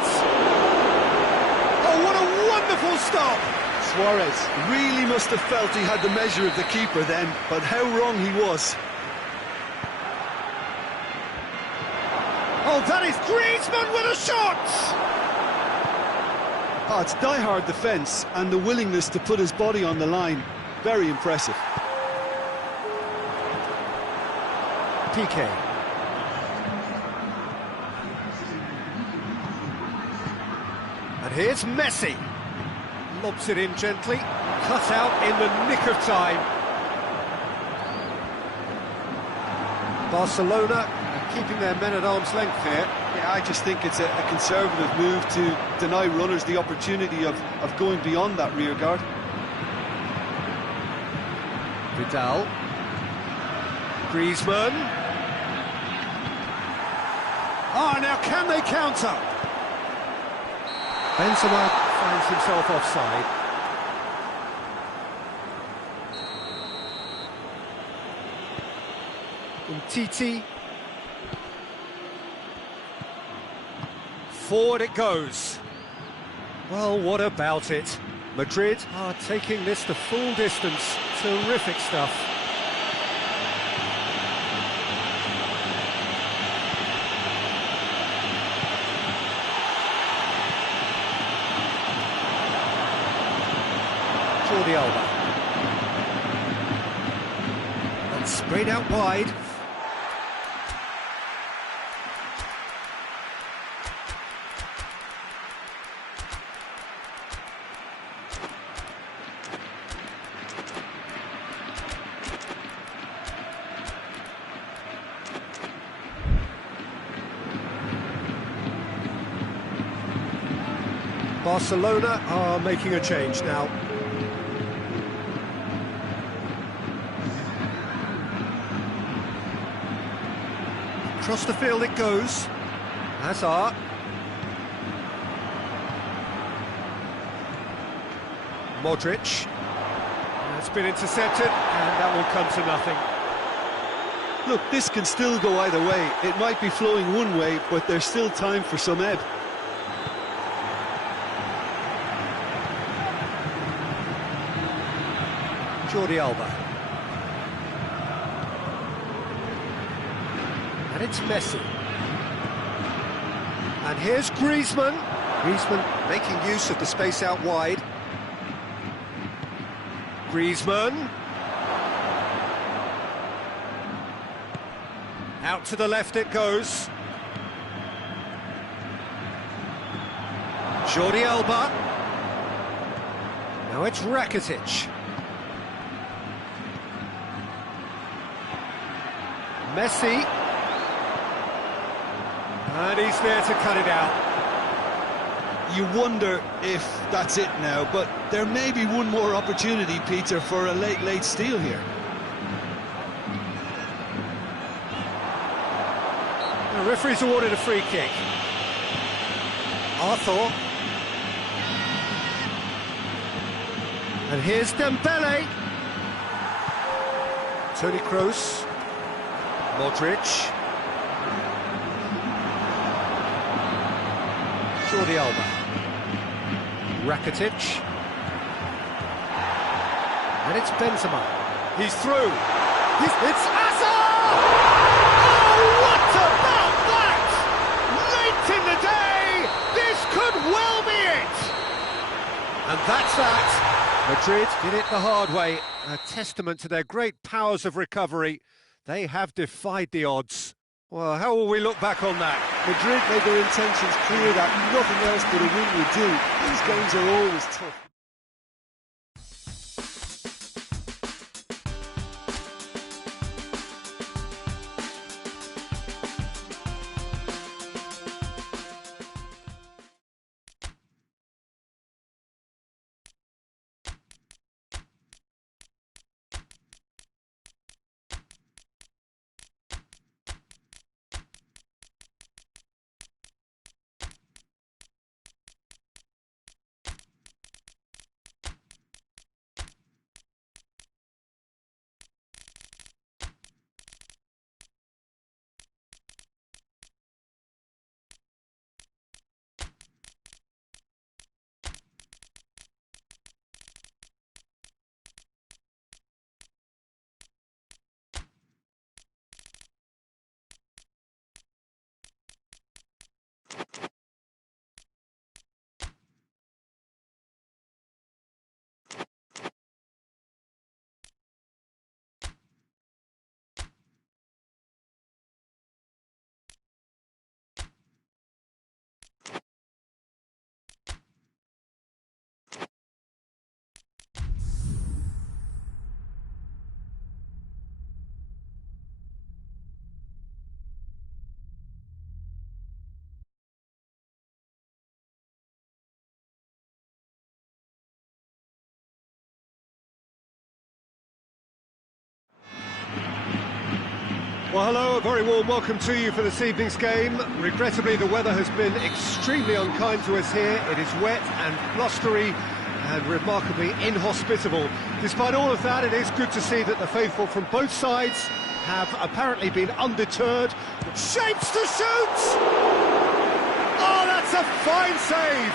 Oh, what a wonderful stop! Suarez really must have felt he had the measure of the keeper then, but how wrong he was. Oh, that is Griezmann with a shot! Oh, it's die-hard defence and the willingness to put his body on the line. Very impressive. Piqué. And here's Messi. Lobs it in gently. Cut out in the nick of time. Barcelona keeping their men at arm's length here. Yeah, I just think it's a conservative move to deny runners the opportunity of going beyond that rear guard. Vidal. Griezmann. Ah, now can they counter? Benzema finds himself offside. Umtiti. Forward it goes. Well, what about it? Madrid are taking this the full distance. Terrific stuff. Jordi Alba. And sprayed out wide. Barcelona are making a change now. Across the field it goes. Hazard. Modric. It's been intercepted, and that will come to nothing. Look, this can still go either way. It might be flowing one way, but there's still time for some ebb. Jordi Alba. And it's Messi. And here's Griezmann. Griezmann making use of the space out wide. Griezmann. Out to the left it goes. Jordi Alba. Now it's Rakitic. Messi. And he's there to cut it out. You wonder if that's it now, but there may be one more opportunity, Peter, for a late steal here. The referee's awarded a free kick. Arthur. And here's Dembele. Toni Kroos. Modric. Jordi Alba. Rakitic. And it's Benzema. He's through. It's Hazard! Oh, what about that? Late in the day, this could well be it. And that's that. Madrid did it the hard way. A testament to their great powers of recovery. They have defied the odds. Well, how will we look back on that? Madrid made their intentions clear that nothing else but a win would do. These games are always tough. Well, hello, a very warm welcome to you for this evening's game. Regrettably, the weather has been extremely unkind to us here. It is wet and blustery and remarkably inhospitable. Despite all of that, it is good to see that the faithful from both sides have apparently been undeterred. Shapes to shoot! Oh, that's a fine save!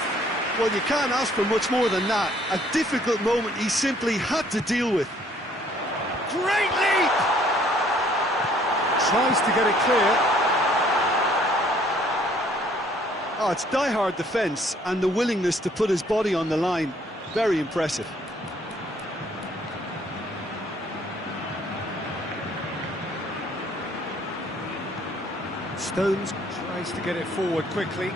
Well, you can't ask for much more than that. A difficult moment he simply had to deal with. Great leap! Tries to get it clear. Oh, it's die-hard defence and the willingness to put his body on the line. Very impressive. Stones tries to get it forward quickly.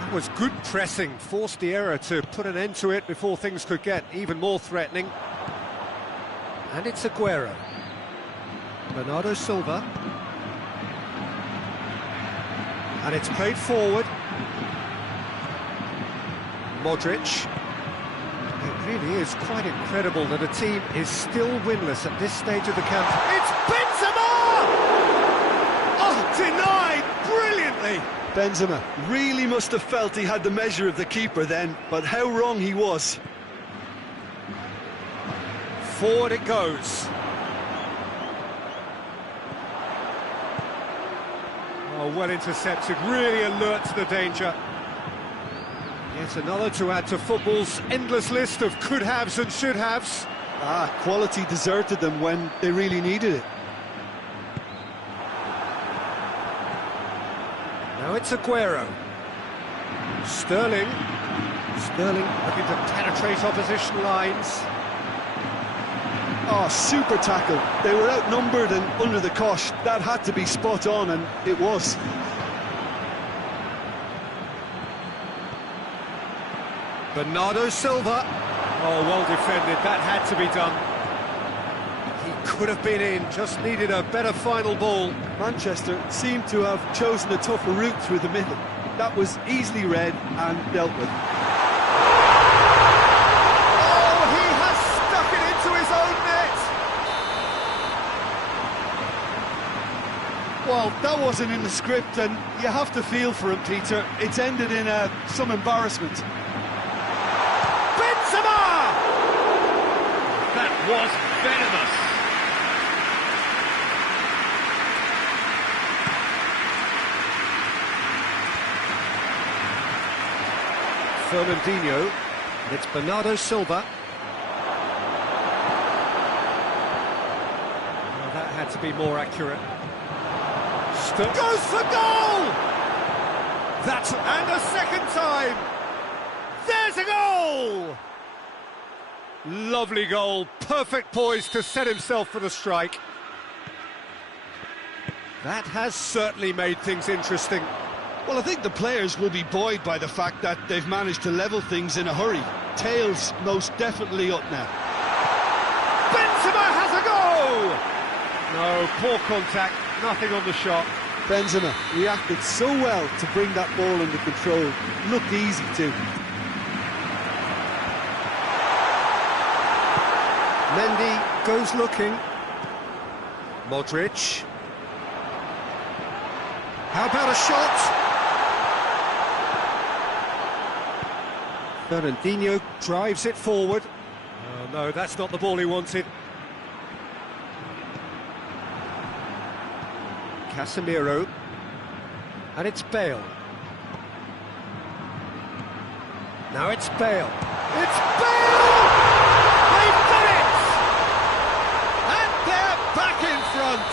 That was good pressing, forced the error to put an end to it before things could get even more threatening. And it's Aguero. Bernardo Silva. And it's played forward. Modric. It really is quite incredible that a team is still winless at this stage of the campaign. It's Benzema! Oh, denied brilliantly! Benzema really must have felt he had the measure of the keeper then, but how wrong he was. Forward it goes. Oh, well intercepted, really alert to the danger. Yet another to add to football's endless list of could-haves and should-haves. Quality deserted them when they really needed it. Now it's Aguero. Sterling looking to penetrate opposition lines. Oh, super tackle. They were outnumbered and under the cosh. That had to be spot on, and it was. Bernardo Silva. Oh, well defended. That had to be done. He could have been in, just needed a better final ball. Manchester seemed to have chosen a tougher route through the middle. That was easily read and dealt with. Oh, he has stuck it into his own net! Well, that wasn't in the script, and you have to feel for him, Peter. It's ended in some embarrassment. Benzema! That was venomous. Fernandinho, and it's Bernardo Silva. Oh, that had to be more accurate. Goes for goal! That's and a second time! There's a goal! Lovely goal, perfect poise to set himself for the strike. That has certainly made things interesting. Well, I think the players will be buoyed by the fact that they've managed to level things in a hurry. Tails most definitely up now. Benzema has a goal! No, poor contact, nothing on the shot. Benzema reacted so well to bring that ball under control. Looked easy too. Mendy goes looking. Modric. How about a shot? Fernandinho drives it forward. Oh no, that's not the ball he wanted. Casemiro. And it's Bale. Now it's Bale. It's Bale! They've done it! And they're back in front!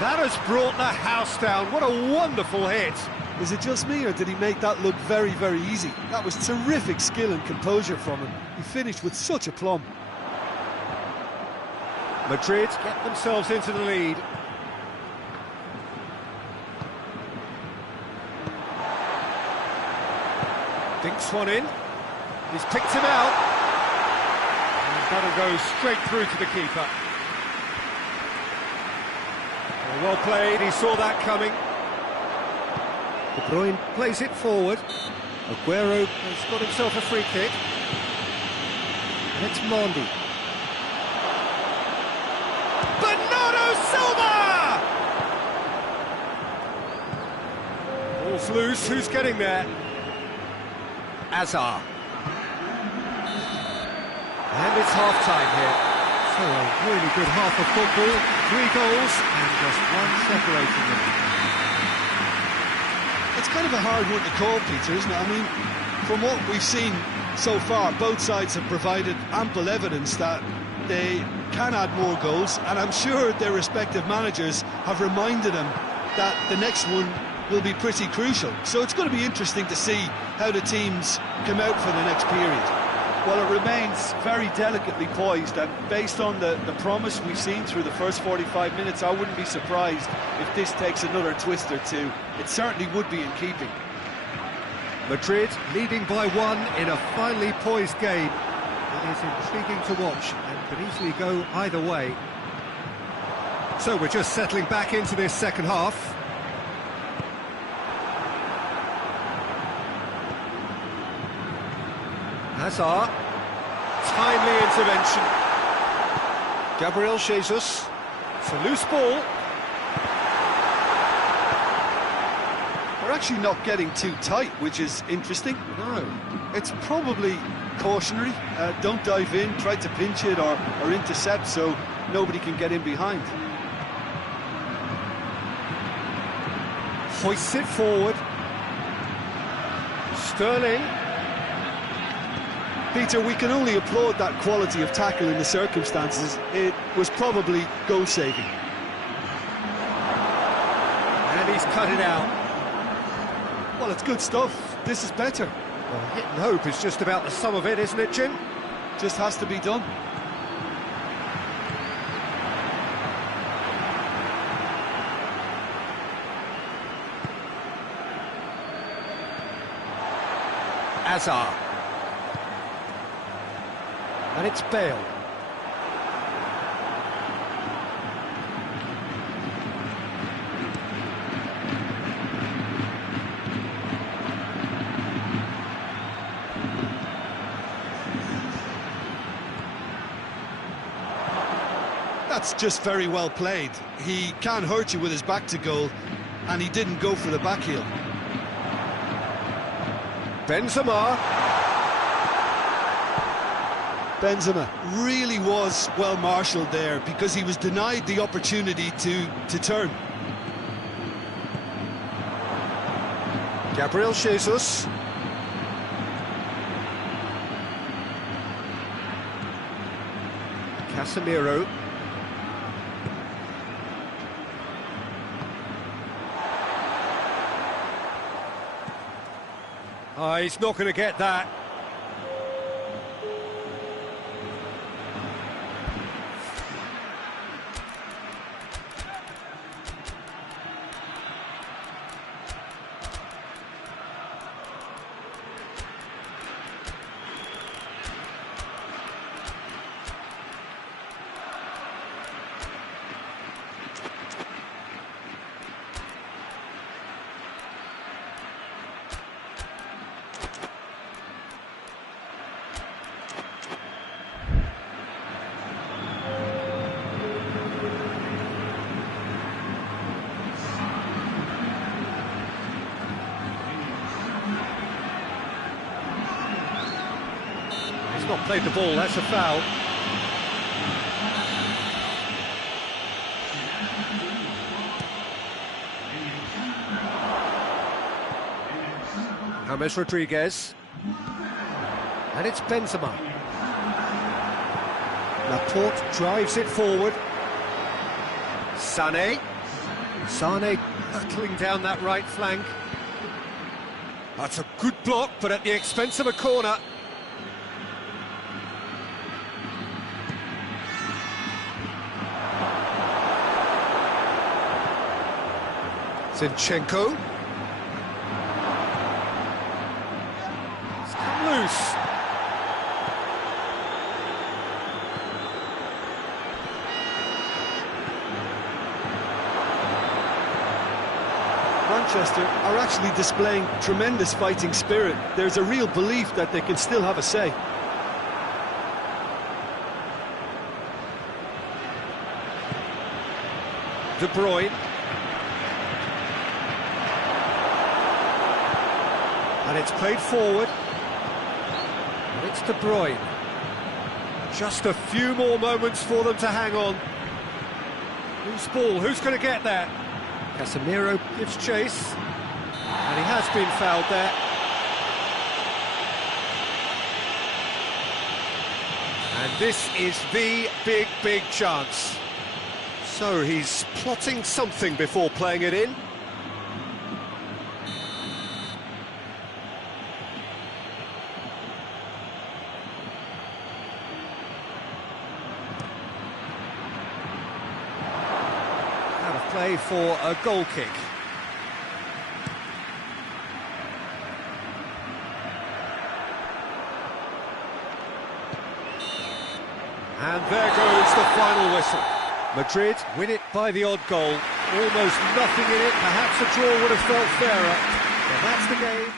That has brought the house down. What a wonderful hit. Is it just me, or did he make that look very, very easy? That was terrific skill and composure from him. He finished with such aplomb. Madrid get themselves into the lead. Dinks one in. He's picked him out. And that'll go straight through to the keeper. Well played, he saw that coming. De Bruyne plays it forward. Aguero has got himself a free kick. And it's Mendy. Bernardo Silva! Ball's loose, who's getting there? Azar. And it's half-time here. So a really good half of football, 3 goals and just one separating them. It's kind of a hard one to call, Peter, isn't it? I mean, from what we've seen so far, both sides have provided ample evidence that they can add more goals, and I'm sure their respective managers have reminded them that the next one will be pretty crucial. So it's going to be interesting to see how the teams come out for the next period. Well, it remains very delicately poised, and based on the promise we've seen through the first 45 minutes, I wouldn't be surprised if this takes another twist or two. It certainly would be in keeping. Madrid leading by 1 in a finely poised game. It is intriguing to watch and could easily go either way. So we're just settling back into this second half. Hazard. Timely intervention. Gabriel Jesus. It's a loose ball. They're actually not getting too tight, which is interesting. No. It's probably cautionary. Don't dive in, try to pinch it or intercept so nobody can get in behind. Hoists it forward. Sterling. Peter, we can only applaud that quality of tackle in the circumstances. It was probably goal-saving. And he's cut it out. Well, it's good stuff. This is better. Well, hit and hope is just about the sum of it, isn't it, Jim? Just has to be done. Hazard. And it's Bale. That's just very well played. He can hurt you with his back to goal, and he didn't go for the back heel. Benzema. Benzema really was well marshalled there because he was denied the opportunity to turn. Gabriel Jesus. Casemiro. Oh, he's not going to get that. Not played the ball, that's a foul. James Rodriguez. And it's Benzema. Laporte drives it forward. Sané. Sané hurtling down that right flank. That's a good block, but at the expense of a corner. Zinchenko. It's come loose. Manchester are actually displaying tremendous fighting spirit. There's a real belief that they can still have a say. De Bruyne. And it's played forward. And it's De Bruyne. Just a few more moments for them to hang on. Loose ball, who's going to get that? Casemiro gives chase. And he has been fouled there. And this is the big chance. So he's plotting something before playing it in. Play for a goal kick. And there goes the final whistle. Madrid win it by the odd goal. Almost nothing in it. Perhaps a draw would have felt fairer. But that's the game.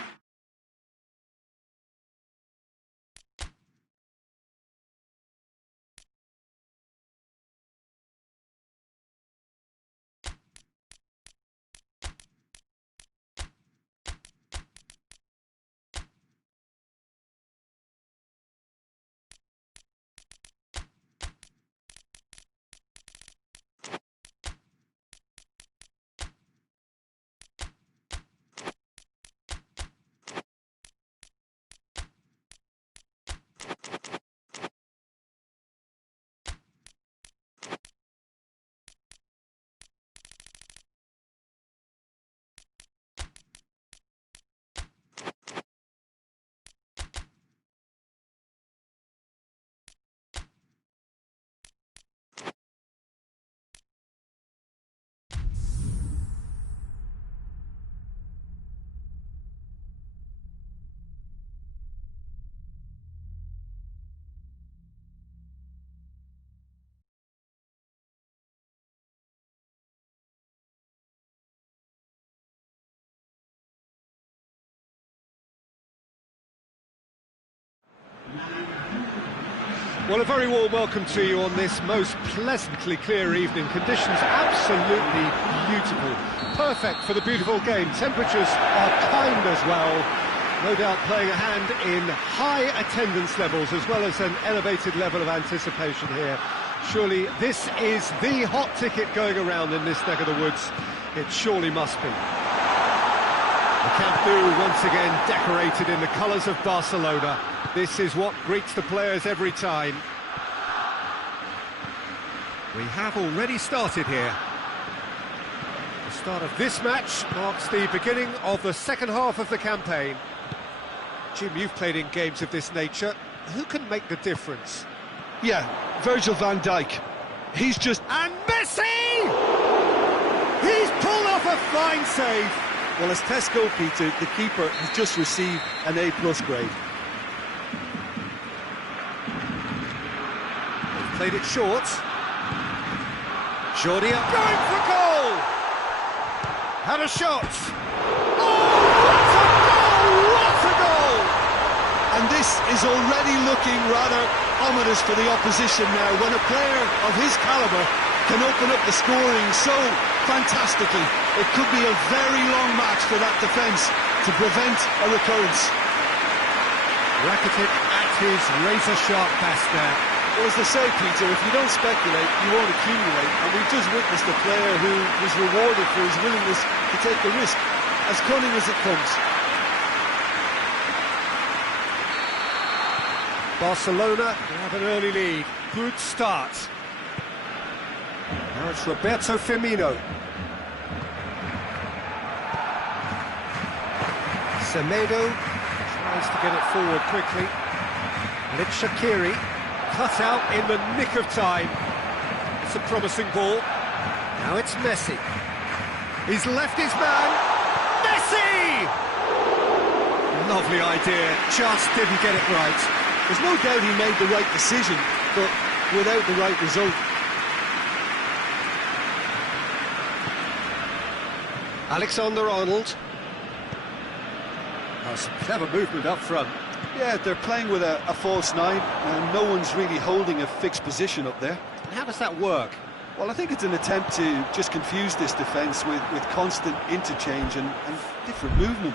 Well, a very warm welcome to you on this most pleasantly clear evening. Conditions absolutely beautiful. Perfect for the beautiful game. Temperatures are kind as well. No doubt playing a hand in high attendance levels as well as an elevated level of anticipation here. Surely this is the hot ticket going around in this neck of the woods. It surely must be. The Camp Nou once again decorated in the colours of Barcelona. This is what greets the players every time. We have already started here. The start of this match marks the beginning of the second half of the campaign. Jim, you've played in games of this nature. Who can make the difference? Yeah, Virgil van Dijk. He's just... And Messi! He's pulled off a fine save. Well, as test goalkeeper, the keeper has just received an A+ grade. They've played it short. Jordi going for goal! Had a shot! Oh, what a goal! What a goal! And this is already looking rather ominous for the opposition now, when a player of his calibre can open up the scoring so fantastically. It could be a very long match for that defence to prevent a recurrence. Rakitic at his razor-sharp best there. Well, as they say, Peter, if you don't speculate, you won't accumulate. And we've just witnessed a player who was rewarded for his willingness to take the risk, as cunning as it comes. Barcelona have an early lead. Good start. Now it's Roberto Firmino. Semedo tries to get it forward quickly. And it's Shaqiri, cut out in the nick of time. It's a promising ball. Now it's Messi. He's left his man. Messi! Lovely idea, just didn't get it right. There's no doubt he made the right decision, but without the right result. Alexander-Arnold. Oh, some clever movement up front. Yeah, they're playing with a false nine, and no one's really holding a fixed position up there. How does that work? Well, I think it's an attempt to just confuse this defence with constant interchange and different movement.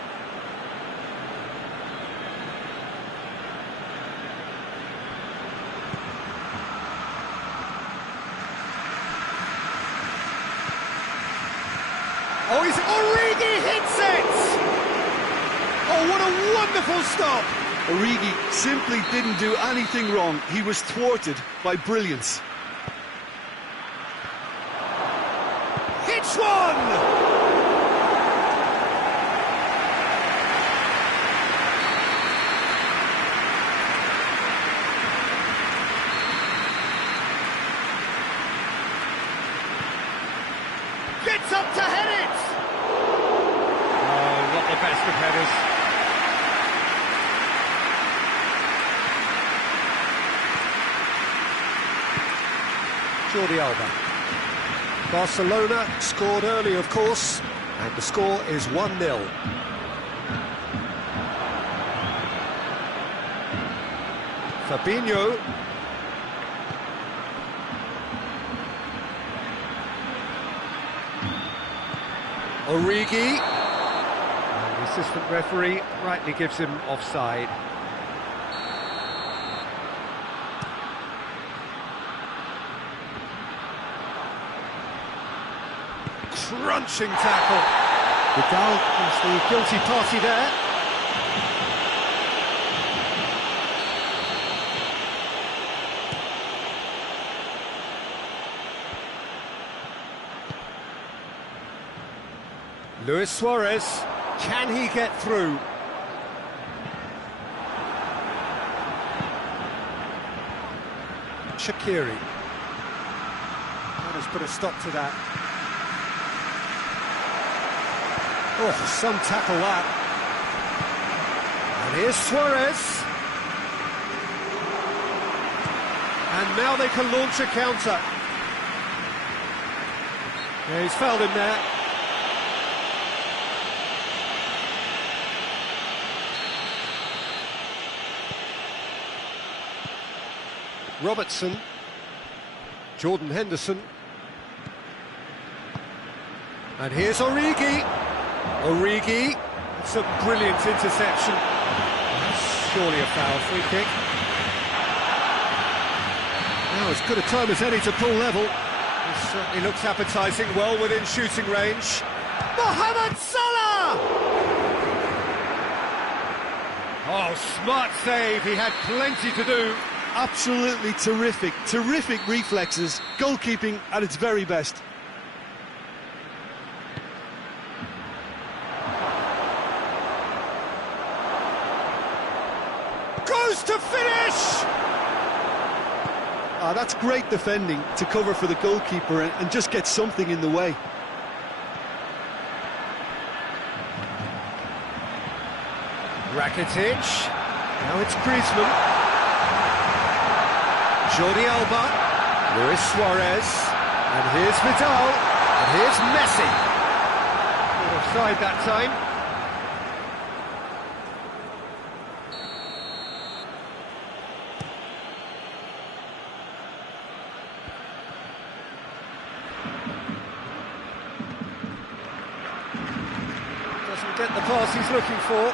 Oh, Origi hits it! Oh, what a wonderful stop! Origi simply didn't do anything wrong. He was thwarted by brilliance. Hits one! Gets up to head it! Oh, not the best of headers. Jordi Alba. Barcelona scored early, of course, and the score is 1-0. Fabinho. Origi. And the assistant referee rightly gives him offside. Crunching tackle. Vidal is the guilty party there. Luis Suarez, can he get through? Shaqiri. That has put a stop to that. Oh, some tackle that. And here's Suarez. And now they can launch a counter. Yeah, he's fouled him there. Robertson. Jordan Henderson. And here's Origi. Origi. It's a brilliant interception. That's surely a foul. Free kick. Now as good a time as any to pull level. This certainly looks appetising, well within shooting range. Mohamed Salah! Oh, smart save. He had plenty to do. Absolutely terrific, terrific reflexes, goalkeeping at its very best. Goes to finish! That's great defending to cover for the goalkeeper and just get something in the way. Rakitic. Now it's Griezmann. Jordi Alba, Luis Suarez, and here's Vidal, and here's Messi. Offside that time. Doesn't get the pass he's looking for.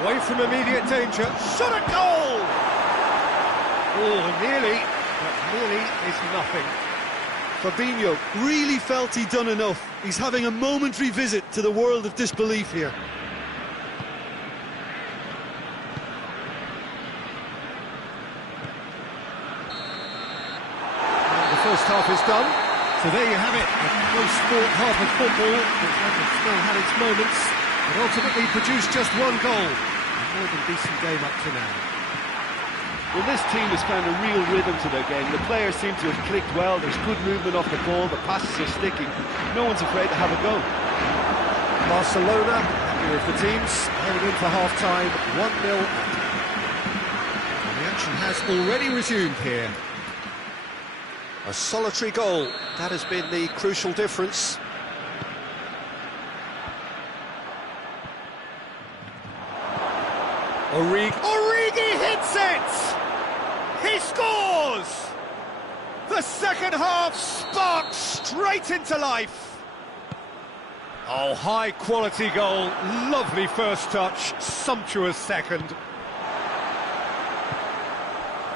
Away from immediate danger, shot at goal! Oh, nearly, but nearly is nothing. Fabinho really felt he'd done enough. He's having a momentary visit to the world of disbelief here. And the first half is done. So there you have it, a close-fought half of football that still had its moments, but ultimately produced just one goal. A more than decent game up to now. Well, this team has found a real rhythm to their game. The players seem to have clicked well. There's good movement off the ball. The passes are sticking. No one's afraid to have a go. Barcelona, happier of the teams, heading in for half-time, 1-0 up. And the action has already resumed here. A solitary goal, that has been the crucial difference. Origi hits it! He scores! The second half sparks straight into life. Oh, high quality goal, lovely first touch, sumptuous second.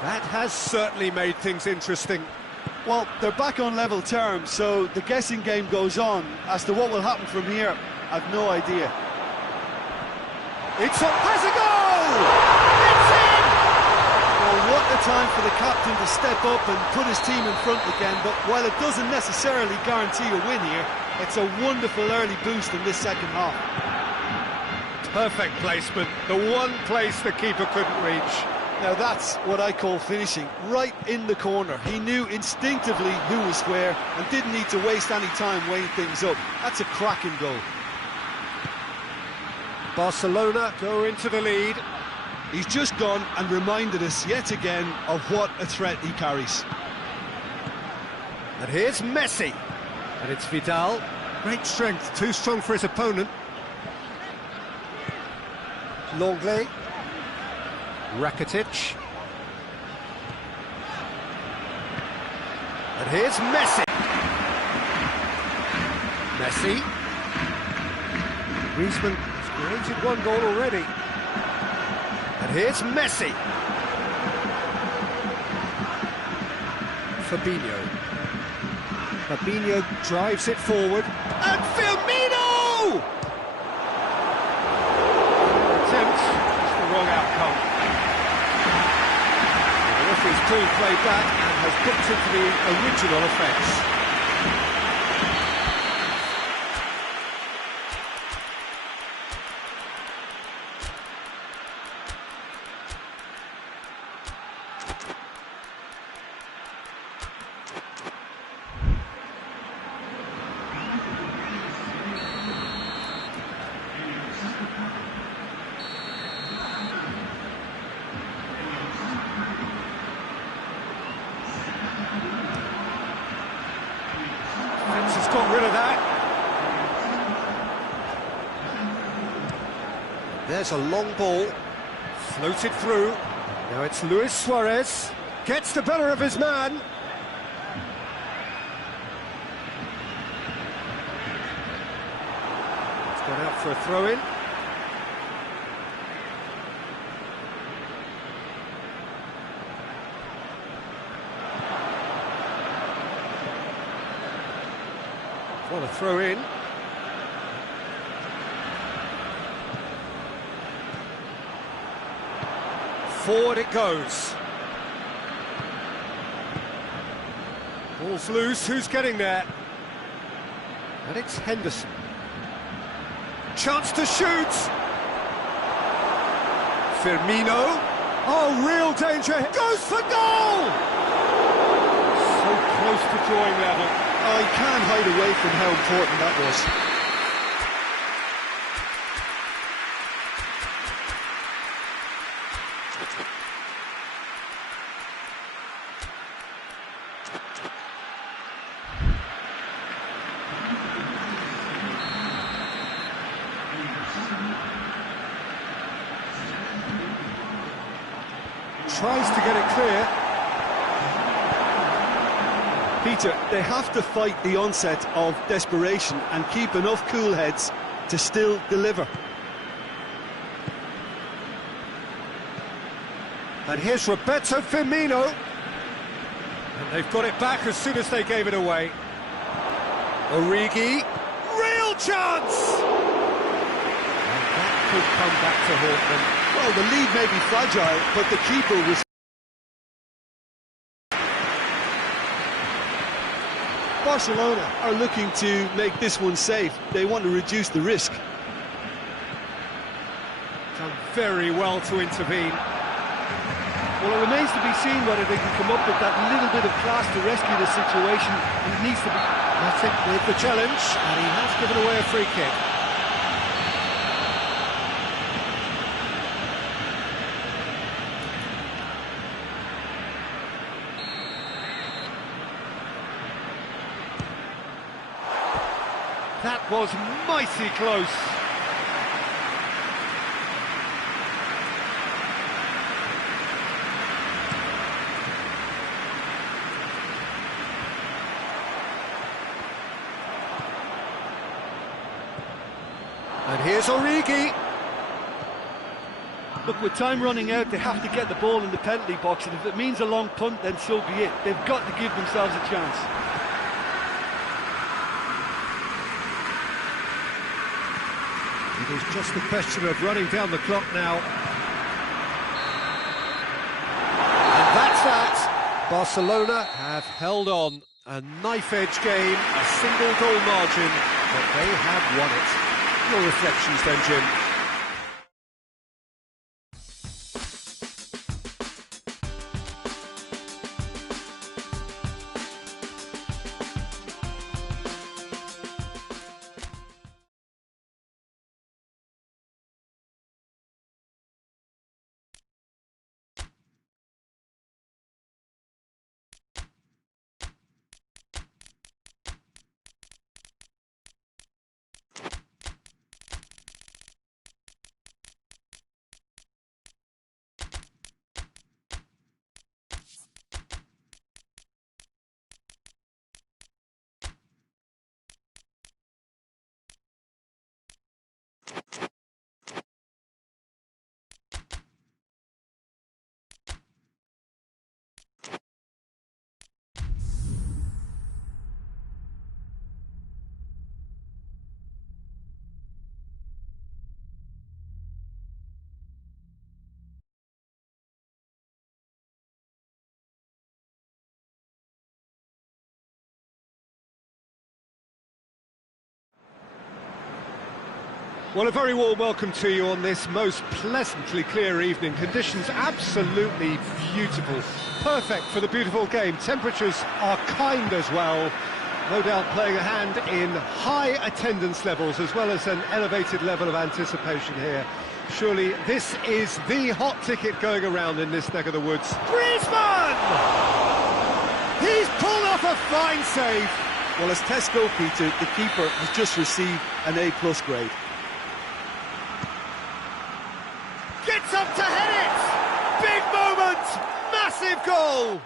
That has certainly made things interesting. Well, they're back on level terms, so the guessing game goes on. As to what will happen from here, I've no idea. Has a goal! It's in! Well, what a time for the captain to step up and put his team in front again, but while it doesn't necessarily guarantee a win here, it's a wonderful early boost in this second half. Perfect placement, the one place the keeper couldn't reach. Now that's what I call finishing, right in the corner. He knew instinctively who was where and didn't need to waste any time weighing things up. That's a cracking goal. Barcelona go into the lead. He's just gone and reminded us yet again of what a threat he carries. And here's Messi. And it's Vidal. Great strength, too strong for his opponent. Longley. Rakitic. And here's Messi. Messi. Griezmann has created one goal already. And here's Messi. Fabinho. Fabinho drives it forward. And Firmino! Attempt, it's the wrong outcome. The referee's call played that and has booked into the original offence. Got rid of that. There's a long ball, floated through. Now it's Luis Suarez, gets the better of his man. It's gone out for a throw-in. What a throw-in. Forward it goes. Ball's loose, who's getting there? And it's Henderson. Chance to shoot! Firmino. Oh, real danger. Goes for goal! So close to drawing level. Oh, you can't hide away from how important that was. Tries to get it clear. Peter, they have to fight the onset of desperation and keep enough cool heads to still deliver. And here's Roberto Firmino. And they've got it back as soon as they gave it away. Origi. Real chance! And that could come back to haunt them. Well, the lead may be fragile, but the keeper was... Barcelona are looking to make this one safe. They want to reduce the risk. Done very well to intervene. Well, it remains to be seen whether they can come up with that little bit of class to rescue the situation. And it needs to be... Matic with the challenge, and he has given away a free kick. That was mighty close. And here's Origi. Look, with time running out, they have to get the ball in the penalty box, and if it means a long punt, then so be it. They've got to give themselves a chance. It is just a question of running down the clock now. And that's that. Barcelona have held on. A knife-edge game, a single goal margin, but they have won it. Your reflections then, Jim? Well, a very warm welcome to you on this most pleasantly clear evening. Conditions absolutely beautiful. Perfect for the beautiful game. Temperatures are kind as well. No doubt playing a hand in high attendance levels as well as an elevated level of anticipation here. Surely this is the hot ticket going around in this neck of the woods. Griezmann! He's pulled off a fine save. Well, as Tesco, Peter, the keeper has just received an A+ grade. goal!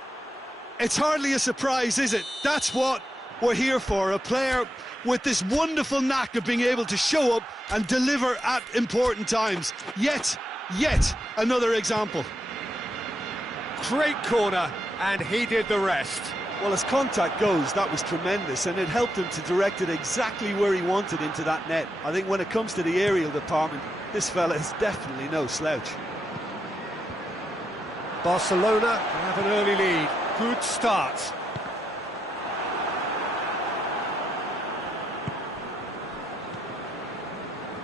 It's hardly a surprise, is it? That's what we're here for, a player with this wonderful knack of being able to show up and deliver at important times. Yet another example. Great corner, and he did the rest. Well, as contact goes, that was tremendous, and it helped him to direct it exactly where he wanted into that net. I think when it comes to the aerial department, this fella is definitely no slouch. Barcelona have an early lead. Good start.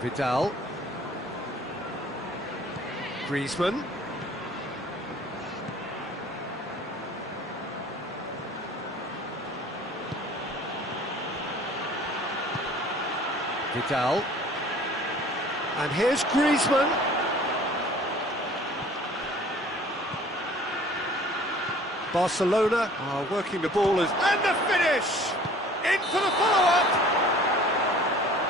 Vidal. Griezmann. Vidal. And here's Griezmann. Barcelona are working the ball and the finish! In for the follow-up!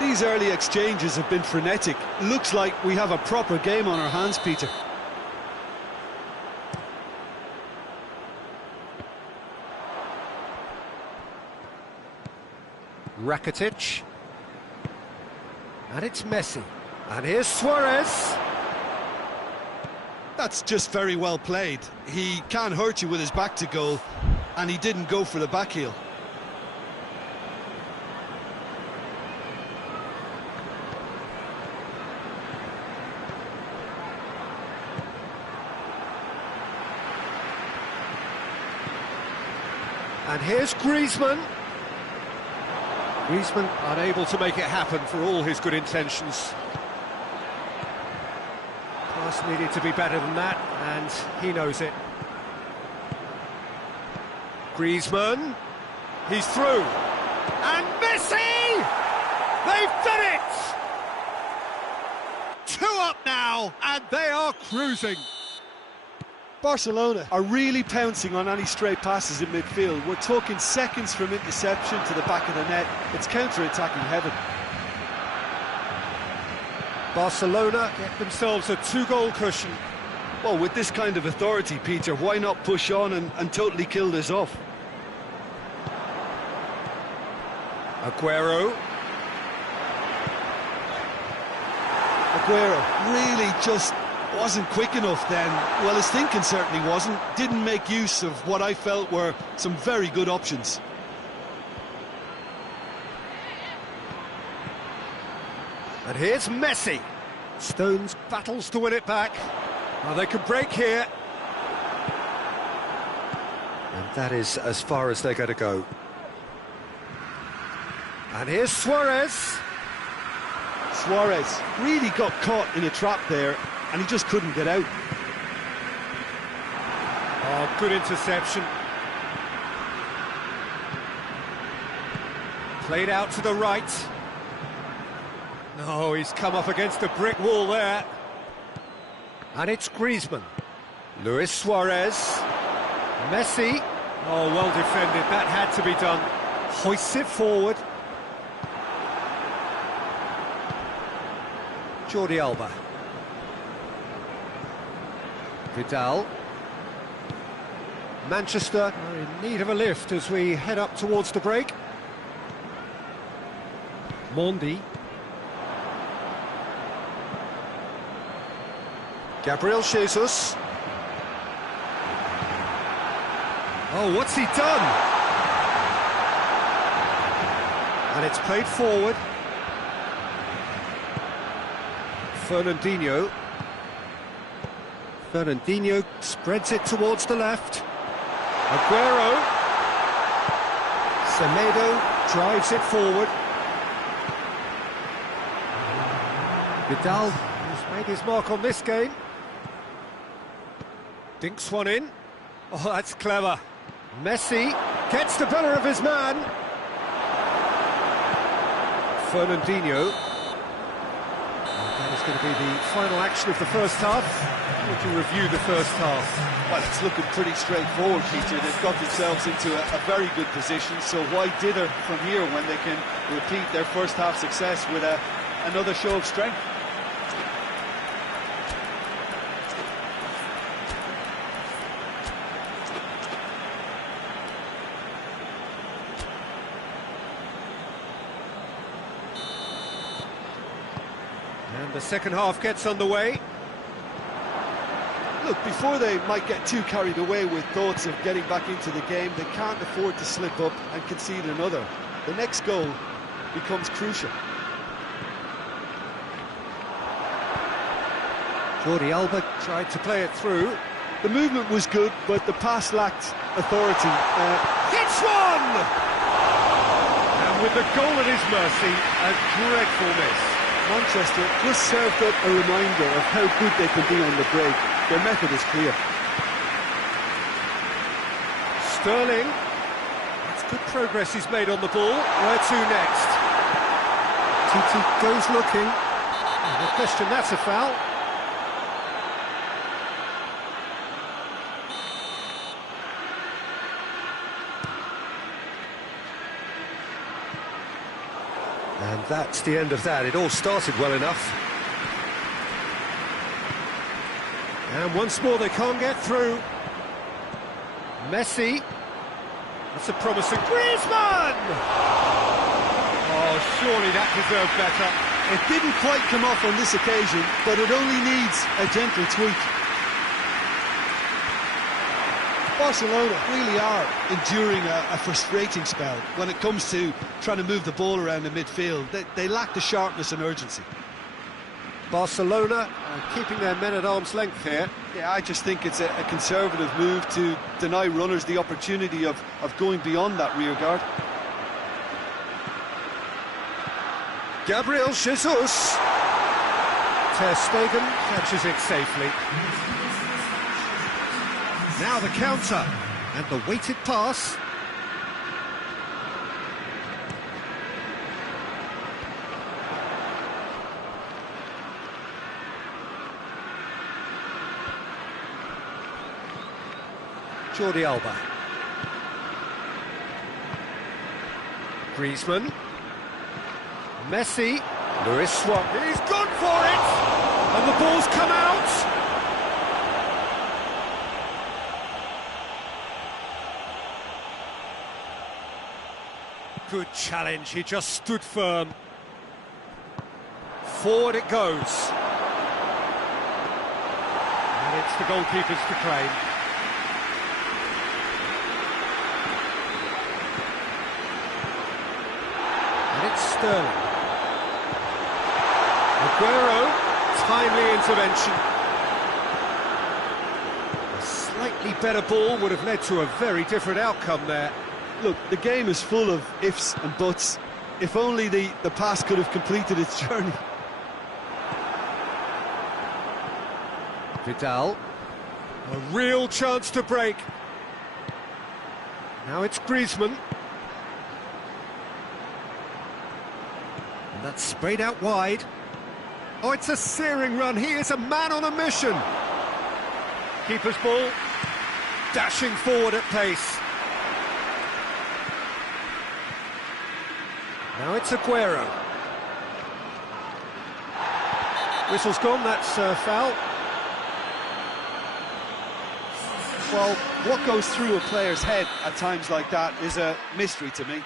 These early exchanges have been frenetic. Looks like we have a proper game on our hands, Peter. Rakitic. And it's Messi. And here's Suarez. That's just very well played. He can't hurt you with his back to goal, and he didn't go for the back heel. And here's Griezmann. Griezmann unable to make it happen for all his good intentions. Pass needed to be better than that, and he knows it. Griezmann, he's through. And Messi! They've done it! 2 up now, and they are cruising. Barcelona are really pouncing on any stray passes in midfield. We're talking seconds from interception to the back of the net. It's counter-attacking heaven. Barcelona get themselves a 2-goal cushion. Well, with this kind of authority, Peter, why not push on and totally kill this off? Aguero. Aguero really just wasn't quick enough then. Well, his thinking certainly wasn't. Didn't make use of what I felt were some very good options. And here's Messi. Stones battles to win it back. Well, they could break here. And that is as far as they're going to go. And here's Suarez. Suarez really got caught in a trap there, and he just couldn't get out. Oh, good interception. Played out to the right. No, he's come up against a brick wall there. And it's Griezmann. Luis Suarez. Messi. Oh, well defended. That had to be done. Hoists it forward. Jordi Alba. Vidal. Manchester are in need of a lift as we head up towards the break. Mondi. Gabriel Jesus. Oh, what's he done? And it's played forward. Fernandinho. Fernandinho spreads it towards the left. Aguero. Semedo drives it forward. Vidal has made his mark on this game. Dinks one in. Oh, that's clever. Messi gets the better of his man. Fernandinho. That is going to be the final action of the first half. How would you review the first half? Well, it's looking pretty straightforward, Peter. They've got themselves into a very good position, so why dither from here when they can repeat their first half success with another show of strength? The second half gets underway. Look, before they might get too carried away with thoughts of getting back into the game, they can't afford to slip up and concede another. The next goal becomes crucial. Jordi Alba tried to play it through. The movement was good, but the pass lacked authority. Hits one! And with the goal at his mercy, a dreadful miss. Manchester just served up a reminder of how good they can be on the break. Their method is clear. Sterling. That's good progress he's made on the ball. Where to next? Titi goes looking. No question, that's a foul. And that's the end of that. It all started well enough. And once more they can't get through. Messi. That's a promising... Griezmann! Oh, surely that deserved better. It didn't quite come off on this occasion, but it only needs a gentle tweak. Barcelona really are enduring a frustrating spell when it comes to trying to move the ball around the midfield. They lack the sharpness and urgency. Barcelona keeping their men at arm's length here. Yeah, I just think it's a conservative move to deny runners the opportunity of going beyond that rear guard. Gabriel Jesus. Ter Stegen catches it safely. Now the counter and the weighted pass. Jordi Alba. Griezmann. Messi. Luis Suarez. He's gone for it! And the ball's come out! Good challenge, he just stood firm. Forward it goes. And it's the goalkeepers to claim. And it's Sterling. Aguero, timely intervention. A slightly better ball would have led to a very different outcome there. Look, the game is full of ifs and buts. If only the pass could have completed its journey. Vidal. A real chance to break. Now it's Griezmann. And that's sprayed out wide. Oh, it's a searing run. He is a man on a mission. Keeper's ball. Dashing forward at pace. Now it's Aguero. Whistle's gone, that's foul. Well, what goes through a player's head at times like that is a mystery to me.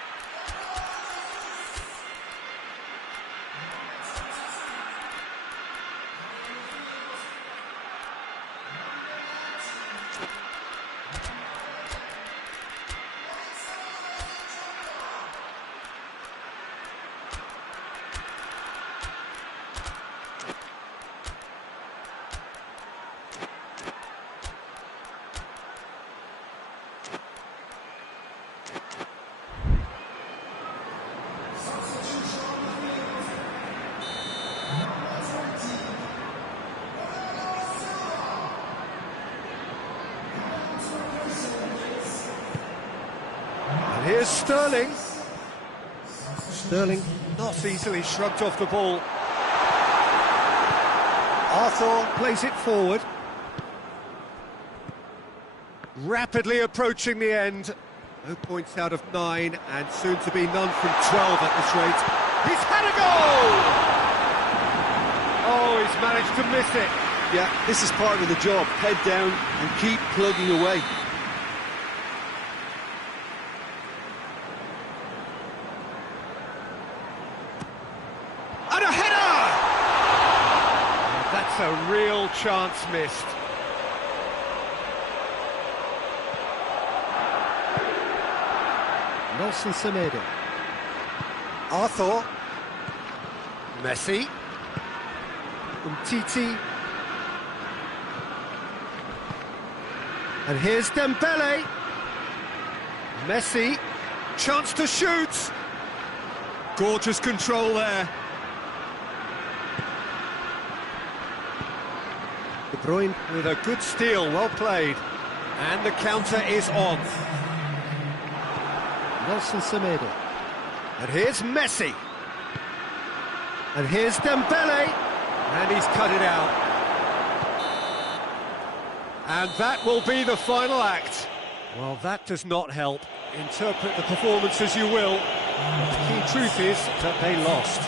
Here's Sterling. Sterling not easily shrugged off the ball. Arthur plays it forward. Rapidly approaching the end. No points out of 9 and soon to be none from 12 at this rate. He's had a goal! Oh, he's managed to miss it. Yeah, this is part of the job. Head down and keep plugging away. And a header! That's a real chance missed. Nelson Semedo. Arthur. Messi. Umtiti. And here's Dembele. Messi. Chance to shoot. Gorgeous control there. De Bruyne with a good steal, well played. And the counter is on. Nelson Semedo. And here's Messi. And here's Dembele. And he's cut it out. And that will be the final act. Well, that does not help. Interpret the performance as you will. The key truth is that they lost.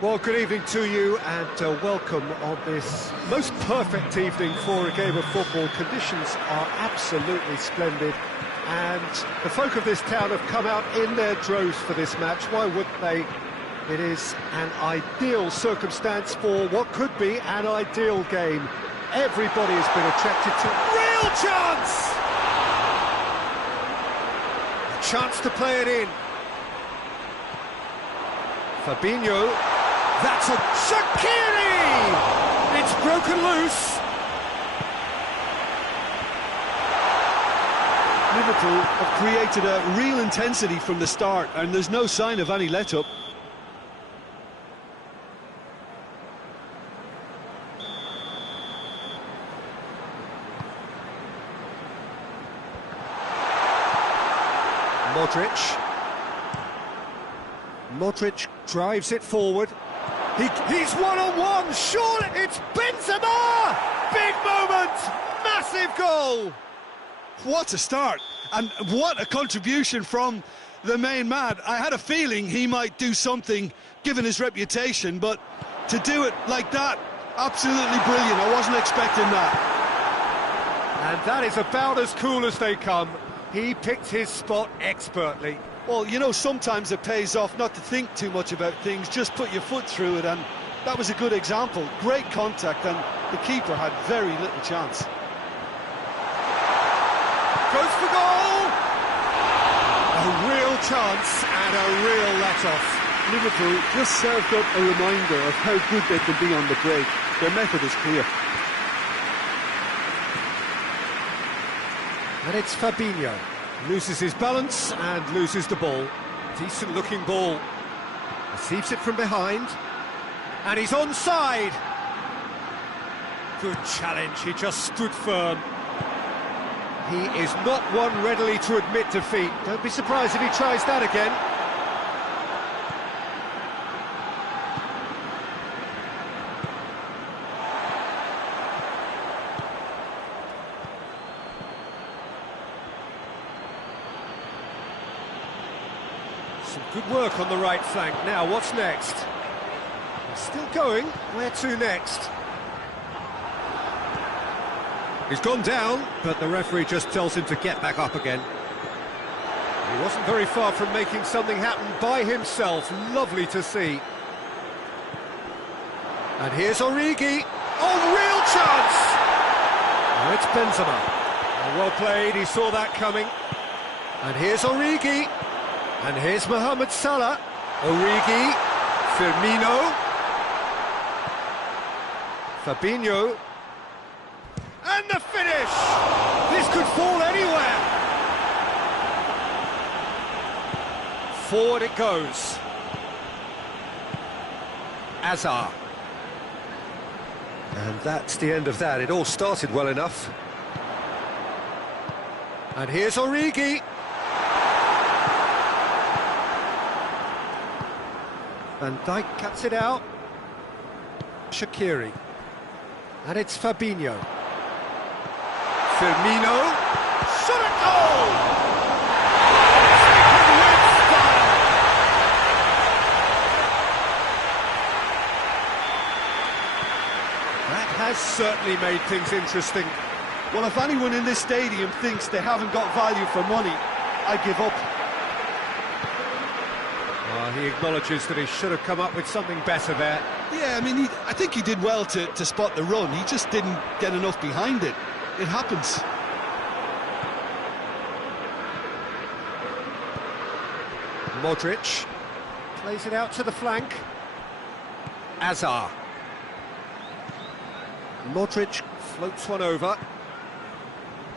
Well, good evening to you and welcome on this most perfect evening for a game of football. Conditions are absolutely splendid and the folk of this town have come out in their droves for this match. Why wouldn't they? It is an ideal circumstance for what could be an ideal game. Everybody has been attracted to real chance! A chance to play it in. Fabinho. That's a Shaqiri! It's broken loose. Liverpool have created a real intensity from the start and there's no sign of any let-up. Modric drives it forward. He's one-on-one, surely it's Benzema! Big moment, massive goal! What a start, and what a contribution from the main man. I had a feeling he might do something, given his reputation, but to do it like that, absolutely brilliant. I wasn't expecting that. And that is about as cool as they come. He picked his spot expertly. Well, you know, sometimes it pays off not to think too much about things, just put your foot through it, and that was a good example. Great contact, and the keeper had very little chance. Goes for goal! A real chance and a real let-off. Liverpool just served up a reminder of how good they can be on the break. Their method is clear. And it's Fabinho. Loses his balance and loses the ball. Decent looking ball. Receives it from behind. And he's onside. Good challenge, he just stood firm. He is not one readily to admit defeat. Don't be surprised if he tries that again. Some good work on the right flank. Now, what's next? He's still going. Where to next? He's gone down, but the referee just tells him to get back up again. He wasn't very far from making something happen by himself. Lovely to see. And here's Origi. Oh, real chance! And it's Benzema. Well played, he saw that coming. And here's Origi. And here's Mohamed Salah. Origi. Firmino. Fabinho. And the finish! This could fall anywhere! Forward it goes. Azar. And that's the end of that. It all started well enough. And here's Origi. Van Dijk cuts it out. Shaqiri. And it's Fabinho. Firmino. Shot at goal! Taken with style! That has certainly made things interesting. Well, if anyone in this stadium thinks they haven't got value for money, I give up. He acknowledges that he should have come up with something better there. Yeah, I mean, I think he did well to spot the run. He just didn't get enough behind it. It happens. Modric plays it out to the flank. Azar. Modric floats one over.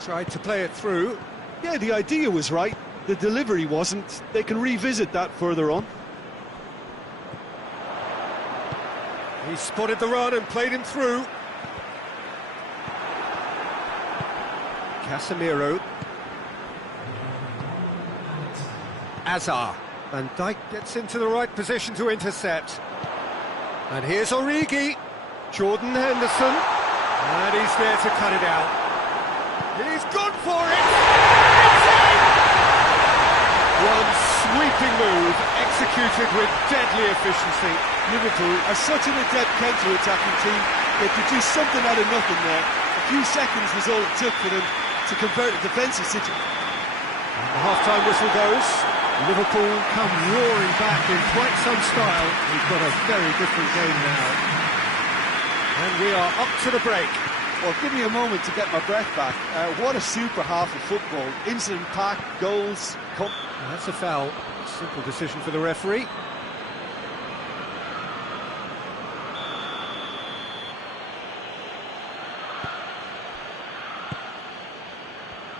Tried to play it through. Yeah, the idea was right. The delivery wasn't. They can revisit that further on. He spotted the run and played him through. Casemiro. Azar. Van Dijk gets into the right position to intercept. And here's Origi. Jordan Henderson. And he's there to cut it out. He's gone for it! It's in! One sweeping move, executed with deadly efficiency. Liverpool are such an adept counter-attacking team. They produced something out of nothing there. A few seconds was all it took for them to convert a defensive situation. And the half-time whistle goes. Liverpool come roaring back in quite some style. We've got a very different game now. And we are up to the break. Well, give me a moment to get my breath back. What a super half of football. Incident pack, goals, That's a foul. Simple decision for the referee.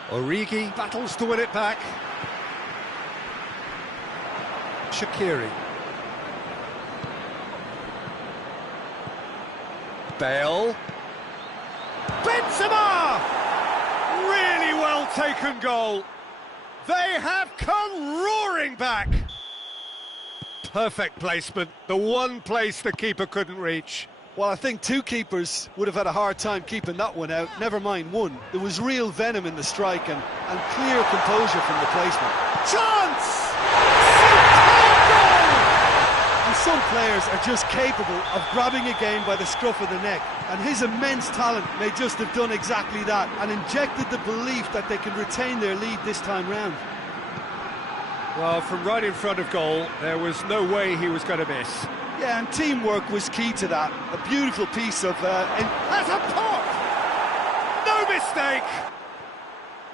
Origi battles to win it back. Shaqiri. Bale. Benzema! Really well taken goal. They have come roaring back. Perfect placement, the one place the keeper couldn't reach. Well, I think two keepers would have had a hard time keeping that one out, never mind one. There was real venom in the strike and clear composure from the placement. Chance! And some players are just capable of grabbing a game by the scruff of the neck, and his immense talent may just have done exactly that and injected the belief that they can retain their lead this time round. Well, from right in front of goal, there was no way he was going to miss. Yeah, and teamwork was key to that. A beautiful piece of... Has a pop! No mistake!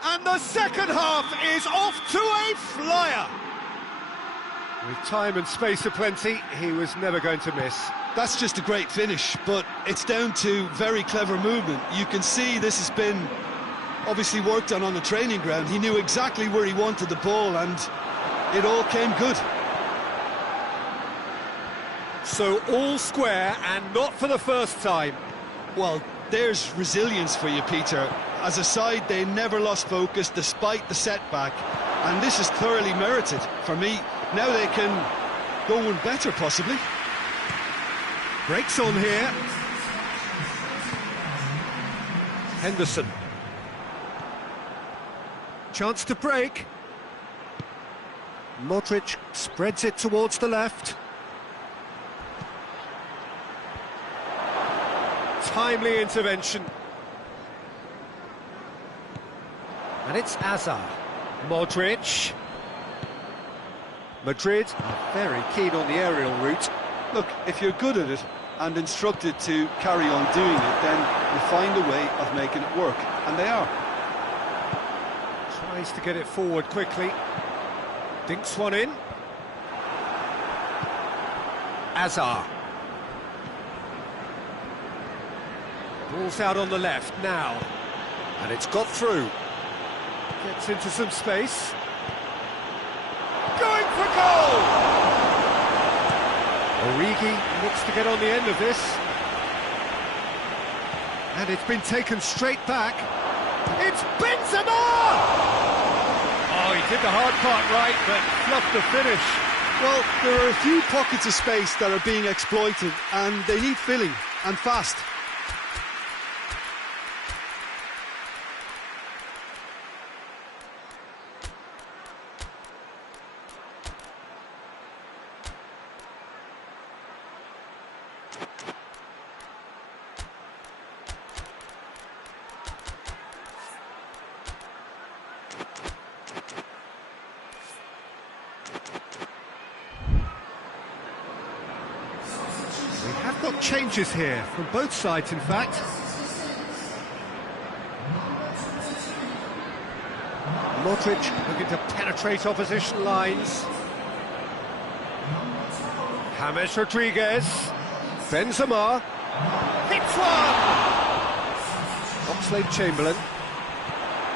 And the second half is off to a flyer! With time and space aplenty, he was never going to miss. That's just a great finish, but it's down to very clever movement. You can see this has been obviously worked on the training ground. He knew exactly where he wanted the ball, and it all came good. So all square, and not for the first time. Well, there's resilience for you, Peter. As a side, they never lost focus despite the setback, and this is thoroughly merited for me. Now they can go one better, possibly. Breaks on here. Henderson. Chance to break. Modric spreads it towards the left. Timely intervention. And it's Azar. Modric. Madrid are very keen on the aerial route. Look, if you're good at it, and instructed to carry on doing it, then you find a way of making it work, and they are. Tries to get it forward quickly. Dinks one in. Azar. Ball's out on the left now. And it's got through. Gets into some space. Going for goal! Origi looks to get on the end of this. And it's been taken straight back. It's Benzema! Oh, he did the hard part right, but fluffed the finish. Well, there are a few pockets of space that are being exploited, and they need filling, and fast. We have got changes here, from both sides in fact. Modric looking to penetrate opposition lines. James Rodriguez. Benzema. Hits one! Oxlade-Chamberlain.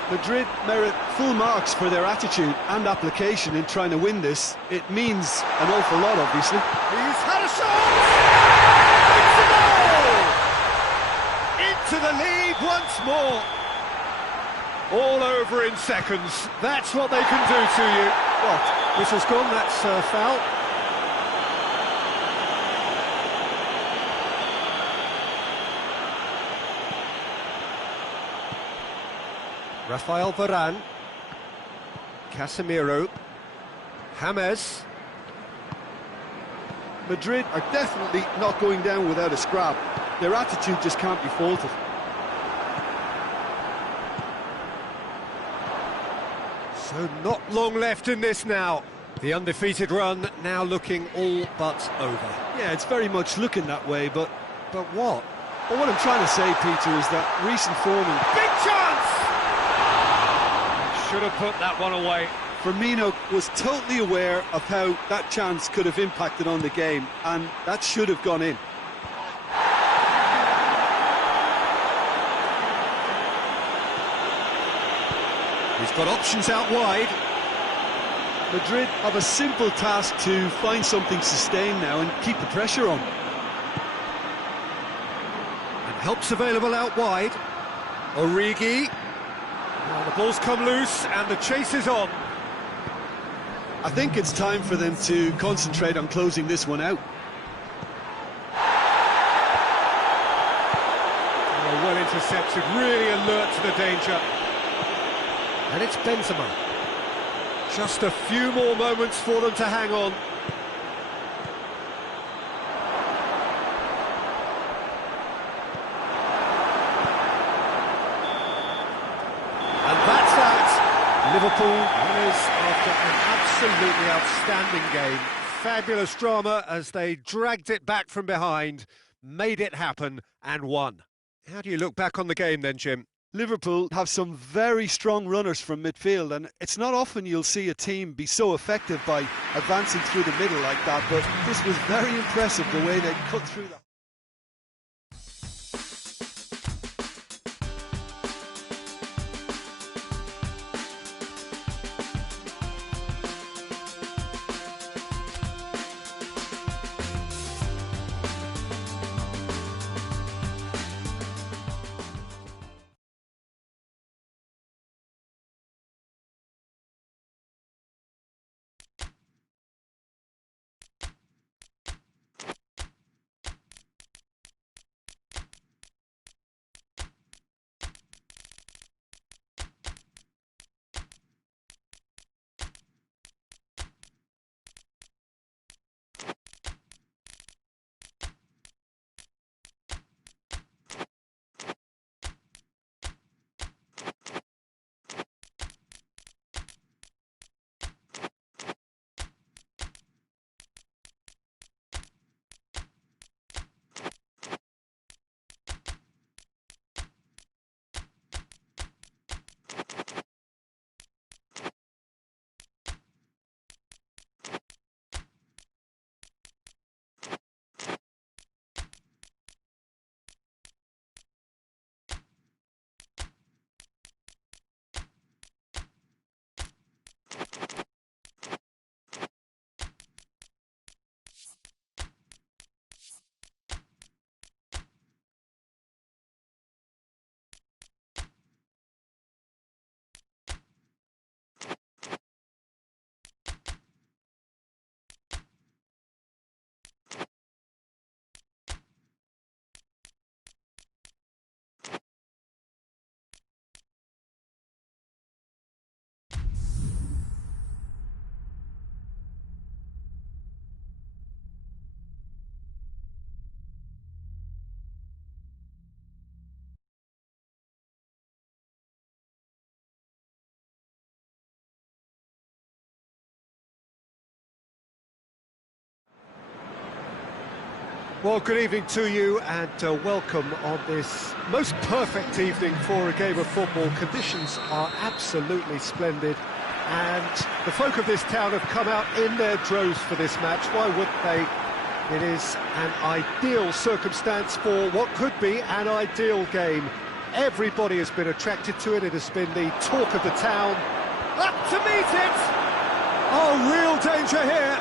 Madrid merit full marks for their attitude and application in trying to win this. It means an awful lot, obviously. He's had a shot! It's a goal! Into the lead once more. All over in seconds. That's what they can do to you. What? Whistle's gone, that's foul. Rafael Varane. Casemiro. James. Madrid are definitely not going down without a scrap. Their attitude just can't be faulted. So not long left in this now. The undefeated run now looking all but over. Yeah, it's very much looking that way, but what? Well, what I'm trying to say, Peter, is that recent form and Big chance! Should have put that one away. Firmino was totally aware of how that chance could have impacted on the game, and that should have gone in. He's got options out wide. Madrid have a simple task to find something sustained now and keep the pressure on. And help's available out wide. Origi. Well, the ball's come loose and the chase is on. I think it's time for them to concentrate on closing this one out. Oh, well intercepted, really alert to the danger. And it's Benzema. Just a few more moments for them to hang on. And that's that. Liverpool winners after an absolutely outstanding game. Fabulous drama as they dragged it back from behind, made it happen and won. How do you look back on the game then, Jim? Liverpool have some very strong runners from midfield, and it's not often you'll see a team be so effective by advancing through the middle like that, but this was very impressive the way they cut through that. Well, good evening to you and welcome on this most perfect evening for a game of football. Conditions are absolutely splendid and the folk of this town have come out in their droves for this match. Why wouldn't they? It is an ideal circumstance for what could be an ideal game. Everybody has been attracted to it. It has been the talk of the town. Up to meet it! Oh, real danger here.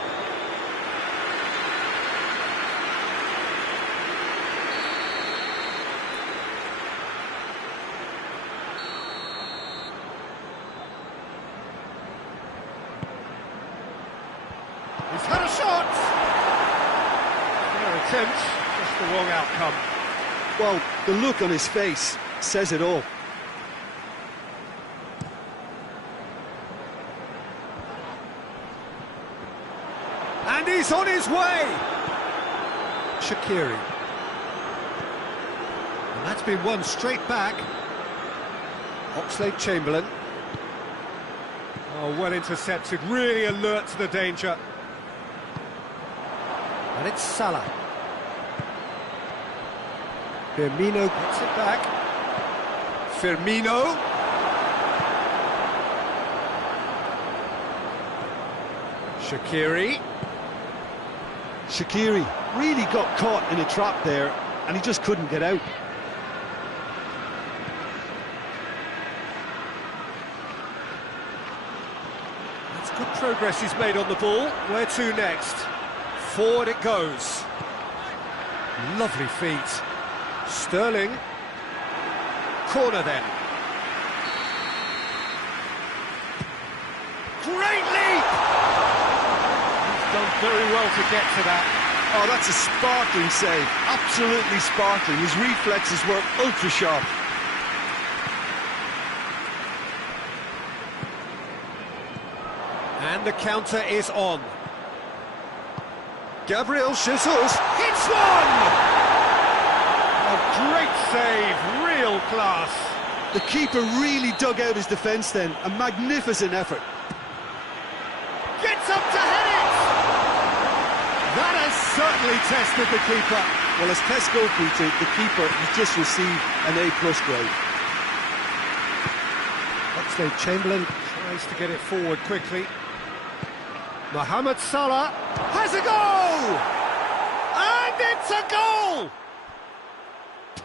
He's had a shot! Fair attempt, just the wrong outcome. Well, the look on his face says it all. And he's on his way! Shaqiri. And that's been won straight back. Oxlade-Chamberlain. Oh, well intercepted, really alert to the danger. And it's Salah. Firmino gets it back. Firmino. Shaqiri. Shaqiri really got caught in a trap there, and he just couldn't get out. That's good progress he's made on the ball. Where to next? Forward it goes. Lovely feet. Sterling. Corner then. Great leap! He's done very well to get to that. Oh, that's a sparkling save. Absolutely sparkling. His reflexes were ultra sharp. And the counter is on. Gabriel Jesus hits one! A great save, real class. The keeper really dug out his defence then. A magnificent effort. Gets up to head it! That has certainly tested the keeper. Well, as test goalkeeper, the keeper has just received an A+ grade. Oxlade-Chamberlain tries to get it forward quickly. Mohamed Salah has a goal! And it's a goal!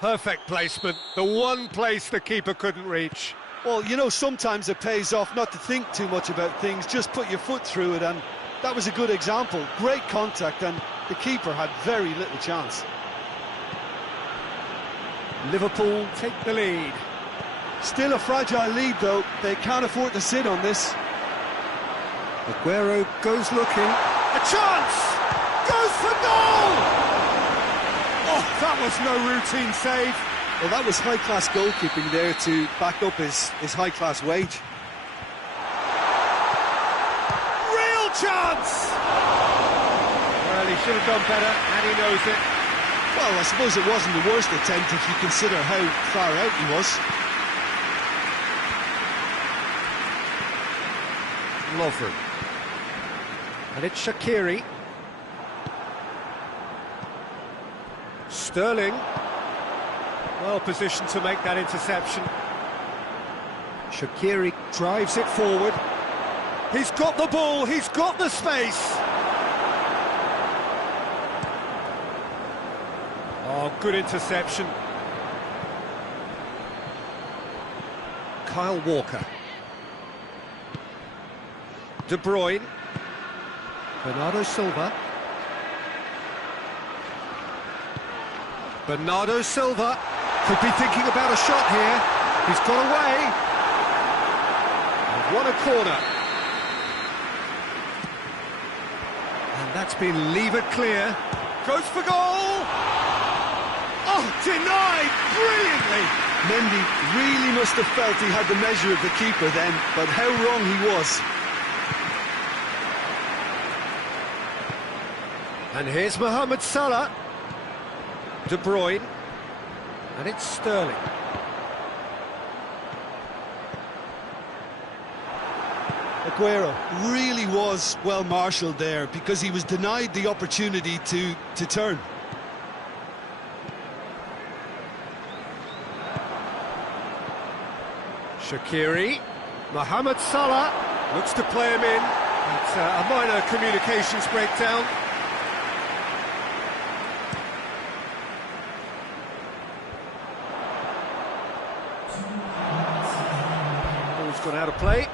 Perfect placement, the one place the keeper couldn't reach. Well, you know, sometimes it pays off not to think too much about things, just put your foot through it, and that was a good example. Great contact, and the keeper had very little chance. Liverpool take the lead. Still a fragile lead, though. They can't afford to sit on this. Aguero goes looking. A chance! Goes for goal! Oh, that was no routine save. Well, that was high-class goalkeeping there to back up his high-class wage. Real chance! Well, he should have done better, and he knows it. Well, I suppose it wasn't the worst attempt if you consider how far out he was. Lovren. And it's Shaqiri. Sterling. Well positioned to make that interception. Shaqiri drives it forward. He's got the ball, he's got the space. Oh, good interception. Kyle Walker. De Bruyne. Bernardo Silva. Bernardo Silva could be thinking about a shot here. He's got away. And what a corner. And that's been levered clear. Goes for goal. Oh, denied brilliantly. Mendy really must have felt he had the measure of the keeper then, but how wrong he was. And here's Mohamed Salah. De Bruyne. And it's Sterling. Aguero really was well marshalled there because he was denied the opportunity to turn. Shaqiri. Mohamed Salah looks to play him in. It's a minor communications breakdown. Ball's gone out of play.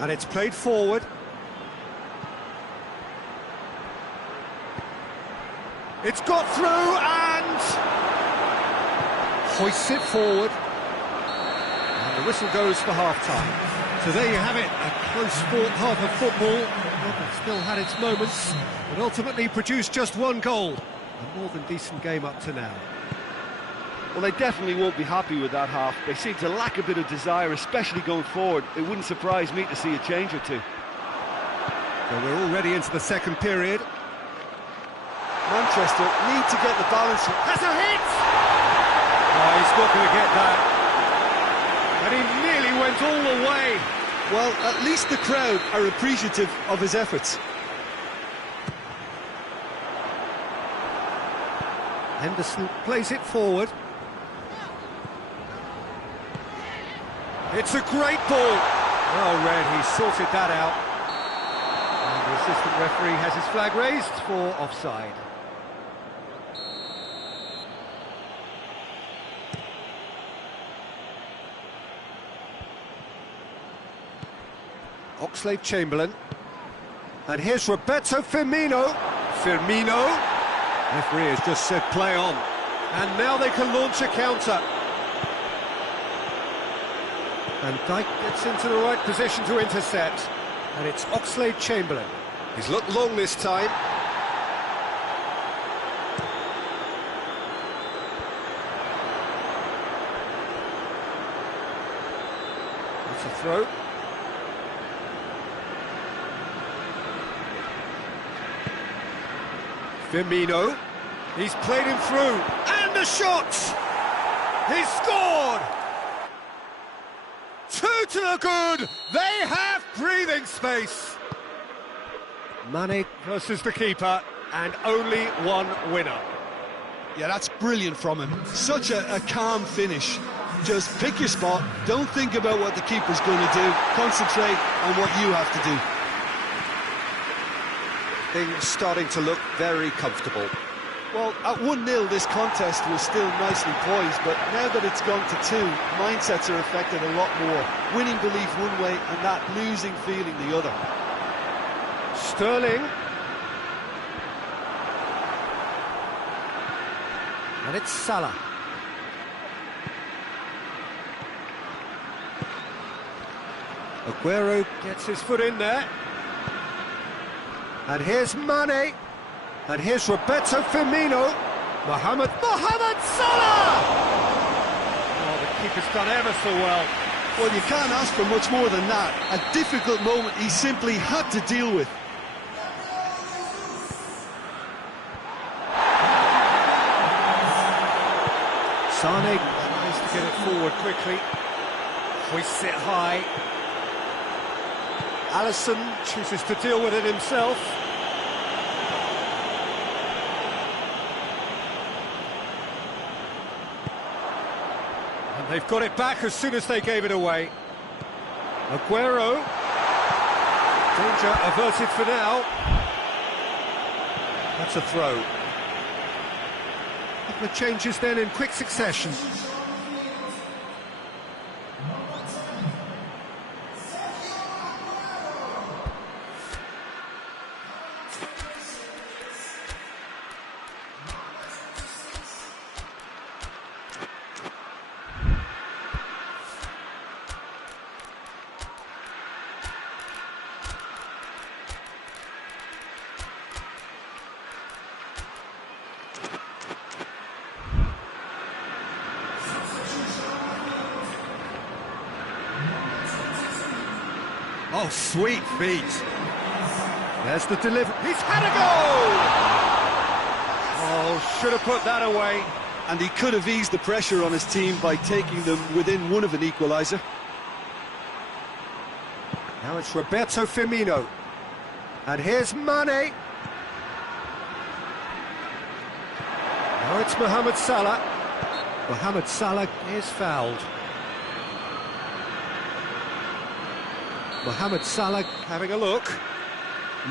And it's played forward. It's got through and hoists it forward. And the whistle goes for half-time. So there you have it, a close fought half of football. It still had its moments, but ultimately produced just one goal. A more than decent game up to now. Well, they definitely won't be happy with that half. They seem to lack a bit of desire, especially going forward. It wouldn't surprise me to see a change or two. So we're already into the second period. Manchester need to get the balance. Has a hit! Oh, he's not going to get that. And he nearly went all the way. Well, at least the crowd are appreciative of his efforts. Henderson plays it forward. It's a great ball. Oh, Red, he sorted that out. And the assistant referee has his flag raised for offside. Oxlade-Chamberlain. And here's Roberto Firmino. Firmino. Referee has just said play on. And now they can launch a counter. And Dijk gets into the right position to intercept. And it's Oxlade-Chamberlain. He's looked long this time. That's a throw. Firmino. He's played him through. And the shot! He's scored! 2 to the good! They have breathing space! Mane versus the keeper, and only one winner. Yeah, that's brilliant from him. Such a calm finish. Just pick your spot, don't think about what the keeper's going to do, concentrate on what you have to do. Things starting to look very comfortable. Well, at 1-0 this contest was still nicely poised, but now that it's gone to 2, mindsets are affected a lot more. Winning belief one way and that losing feeling the other. Sterling. And it's Salah. Aguero gets his foot in there. And here's Mane. And here's Roberto Firmino. Mohamed Salah! Oh, the keeper's done ever so well. Well, you can't ask for much more than that. A difficult moment he simply had to deal with. Sane tries to get it forward quickly. Hoists it high. Alisson chooses to deal with it himself. And they've got it back as soon as they gave it away. Aguero. Danger averted for now. That's a throw. A couple of changes then in quick succession. Oh, sweet feet. There's the delivery. He's had a goal! Oh, should have put that away. And he could have eased the pressure on his team by taking them within one of an equaliser. Now it's Roberto Firmino. And here's Mane. Now it's Mohamed Salah. Mohamed Salah is fouled. Mohamed Salah having a look.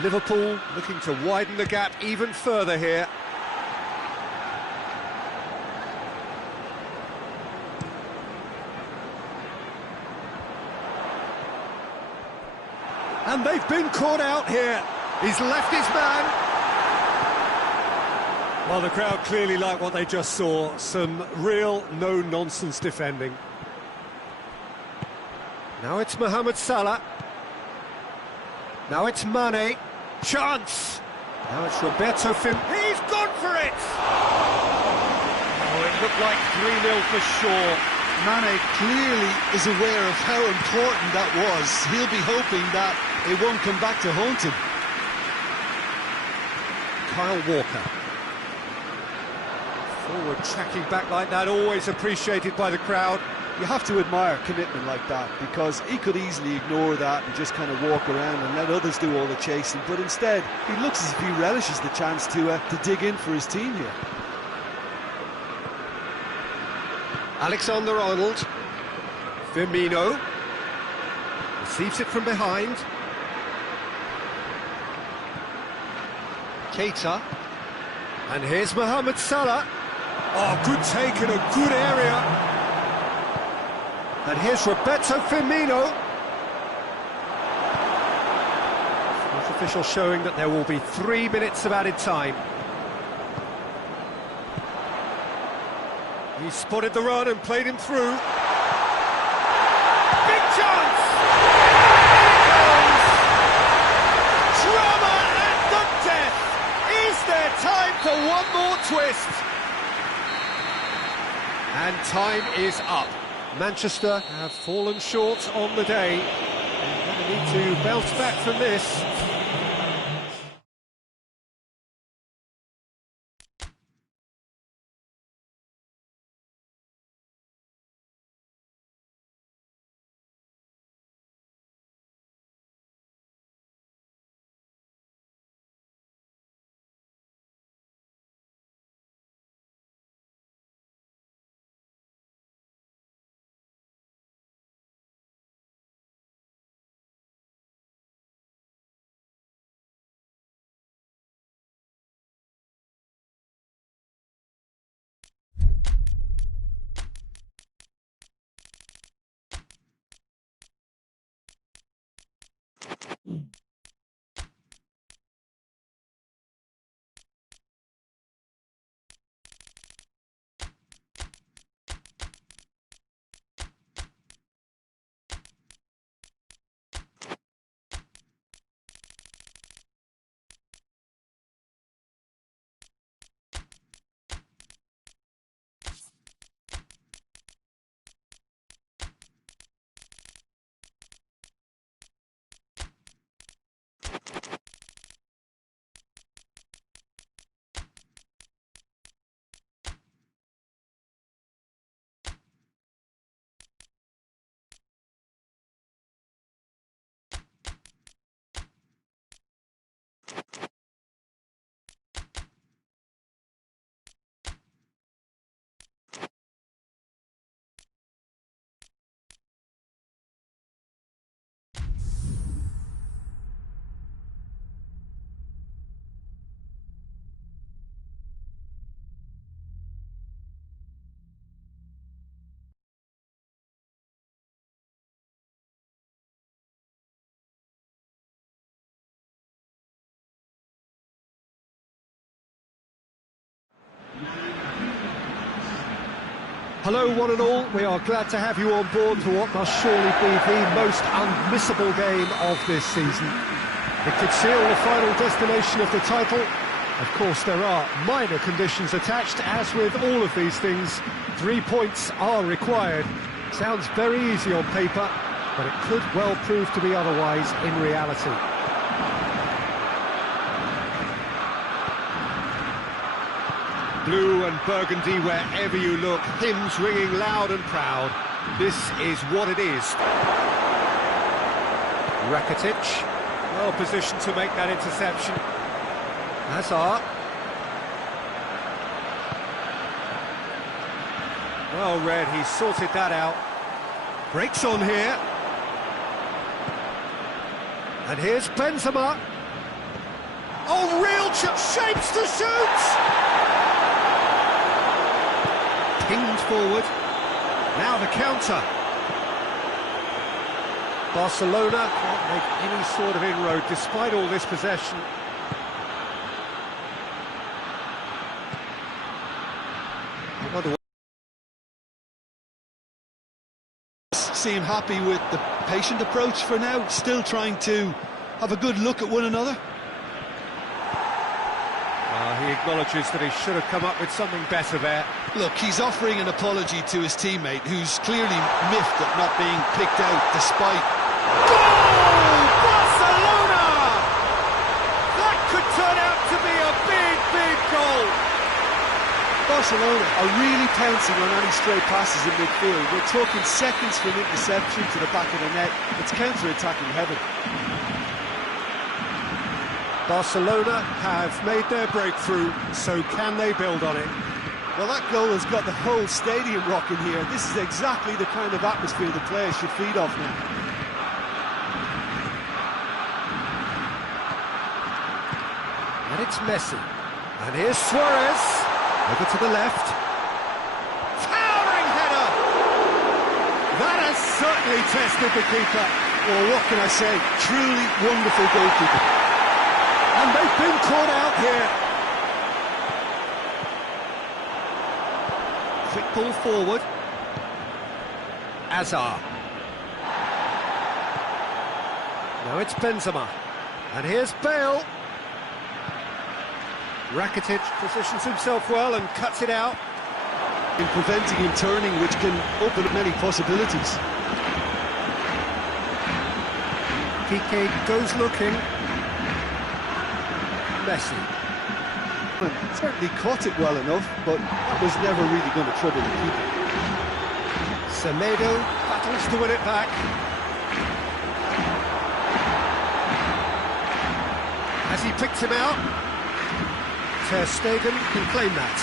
Liverpool looking to widen the gap even further here. And they've been caught out here. He's left his man. Well, the crowd clearly like what they just saw. Some real no-nonsense defending. Now it's Mohamed Salah. Now it's Mane. Chance! Now it's Roberto Firmino. He's gone for it! Oh, it looked like 3-0 for sure. Mane clearly is aware of how important that was. He'll be hoping that it won't come back to haunt him. Kyle Walker. Forward tracking back like that, always appreciated by the crowd. You have to admire commitment like that, because he could easily ignore that and just kind of walk around and let others do all the chasing, but instead he looks as if he relishes the chance to dig in for his team here. Alexander-Arnold. Firmino receives it from behind. Keita. And here's Mohamed Salah. Oh, good take in a good area. And here's Roberto Firmino. Sports official showing that there will be 3 minutes of added time. He spotted the run and played him through. Big chance! Here it goes! Drama at the death! Is there time for one more twist? And time is up. Manchester have fallen short on the day. They're going to need to bounce back from this. Hello one and all, we are glad to have you on board for what must surely be the most unmissable game of this season. It could seal the final destination of the title. Of course there are minor conditions attached, as with all of these things. 3 points are required. Sounds very easy on paper, but it could well prove to be otherwise in reality. Blue and burgundy wherever you look, hymns ringing loud and proud. This is what it is. Rakitic, well positioned to make that interception. Hazard. Well read, he sorted that out. Breaks on here. And here's Benzema. Oh, real shapes to shoot! Pinged forward. Now the counter. Barcelona can't make any sort of inroad despite all this possession. Seem happy with the patient approach for now, still trying to have a good look at one another. He acknowledges that he should have come up with something better there. Look, he's offering an apology to his teammate, who's clearly miffed at not being picked out despite... Goal! Barcelona! That could turn out to be a big, big goal. Barcelona are really pouncing on any stray passes in midfield. We're talking seconds from interception to the back of the net. It's counter-attacking heaven. Barcelona have made their breakthrough, so can they build on it? Well, that goal has got the whole stadium rocking here. This is exactly the kind of atmosphere the players should feed off now. And it's Messi. And here's Suarez. Over to the left. Towering header! That has certainly tested the keeper. Well, what can I say? Truly wonderful goalkeeper. And they've been caught out here. Quick ball forward. Azar. Now it's Benzema. And here's Bale. Rakitic positions himself well and cuts it out. In preventing him turning, which can open up many possibilities. Piqué goes looking. Messi. Certainly caught it well enough, but that was never really going to trouble the keeper. Semedo battles to win it back. Has he picked him out? Ter Stegen can claim that.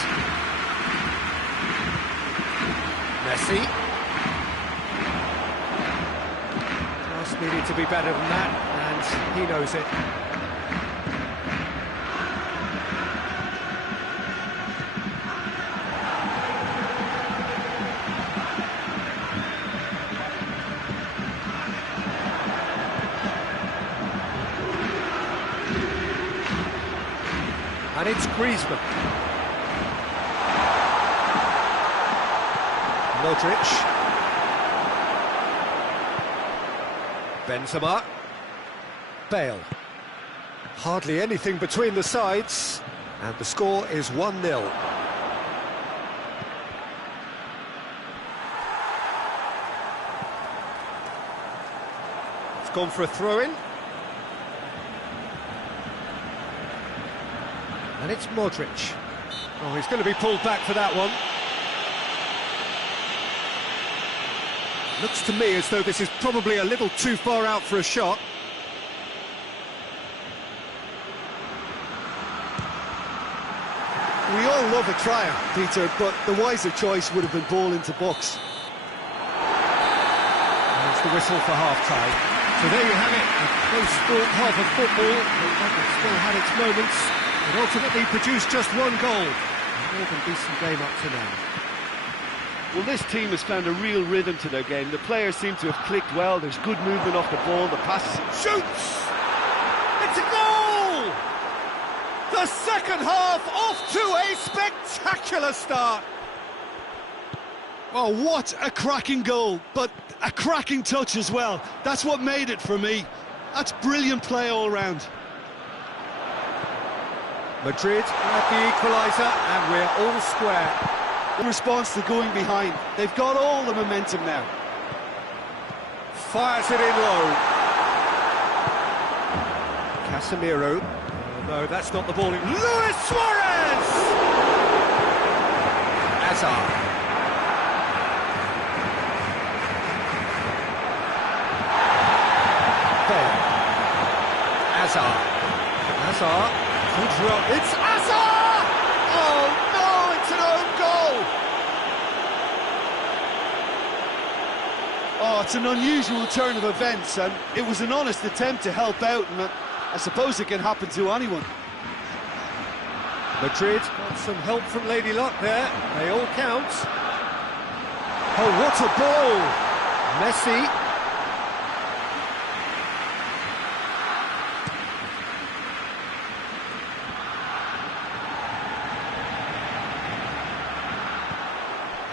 Messi. Pass needed to be better than that, and he knows it. And it's Griezmann. Modric. Benzema. Bale. Hardly anything between the sides. And the score is 1-0. It's gone for a throw-in. And it's Modric. Oh, he's going to be pulled back for that one. Looks to me as though this is probably a little too far out for a shot. We all love a triumph, Peter, but the wiser choice would have been ball into box. And it's the whistle for half-time. So there you have it, a close fought half of football, but it still had its moments. It ultimately produced just one goal. A more than decent game up to now. Well, this team has found a real rhythm to their game. The players seem to have clicked well. There's good movement off the ball. The passes... Shoots! It's a goal! The second half off to a spectacular start. Oh, what a cracking goal, but a cracking touch as well. That's what made it for me. That's brilliant play all round. Madrid at the equaliser, and we're all square. In response to going behind, they've got all the momentum now. Fires it in low. Casemiro. Oh, no, that's not the ball. Luis Suarez! Azar. Bale. Azar. It's Azar! Oh no, it's an own goal! Oh, it's an unusual turn of events, and it was an honest attempt to help out, and I suppose it can happen to anyone. Madrid got some help from Lady Luck there. They all count. Oh, what a ball! Messi.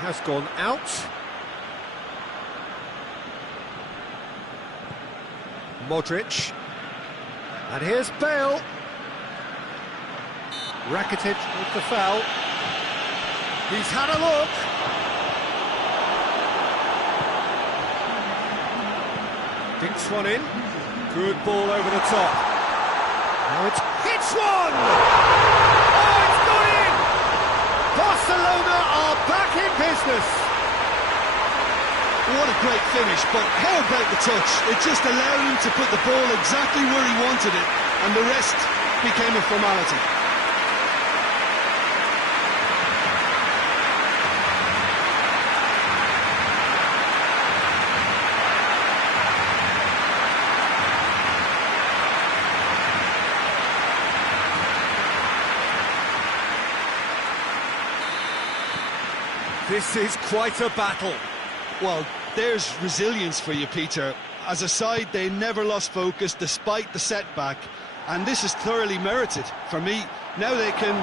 Has gone out. Modric. And here's Bale. Rakitic with the foul. He's had a look. Dinks one in. Good ball over the top. Now it's hits one! Oh, it's gone in! Barcelona are back in business. What a great finish, but how about the touch? It just allowed him to put the ball exactly where he wanted it, and the rest became a formality. This is quite a battle. Well, there's resilience for you, Peter. As a side, they never lost focus despite the setback, and this is thoroughly merited. For me, now they can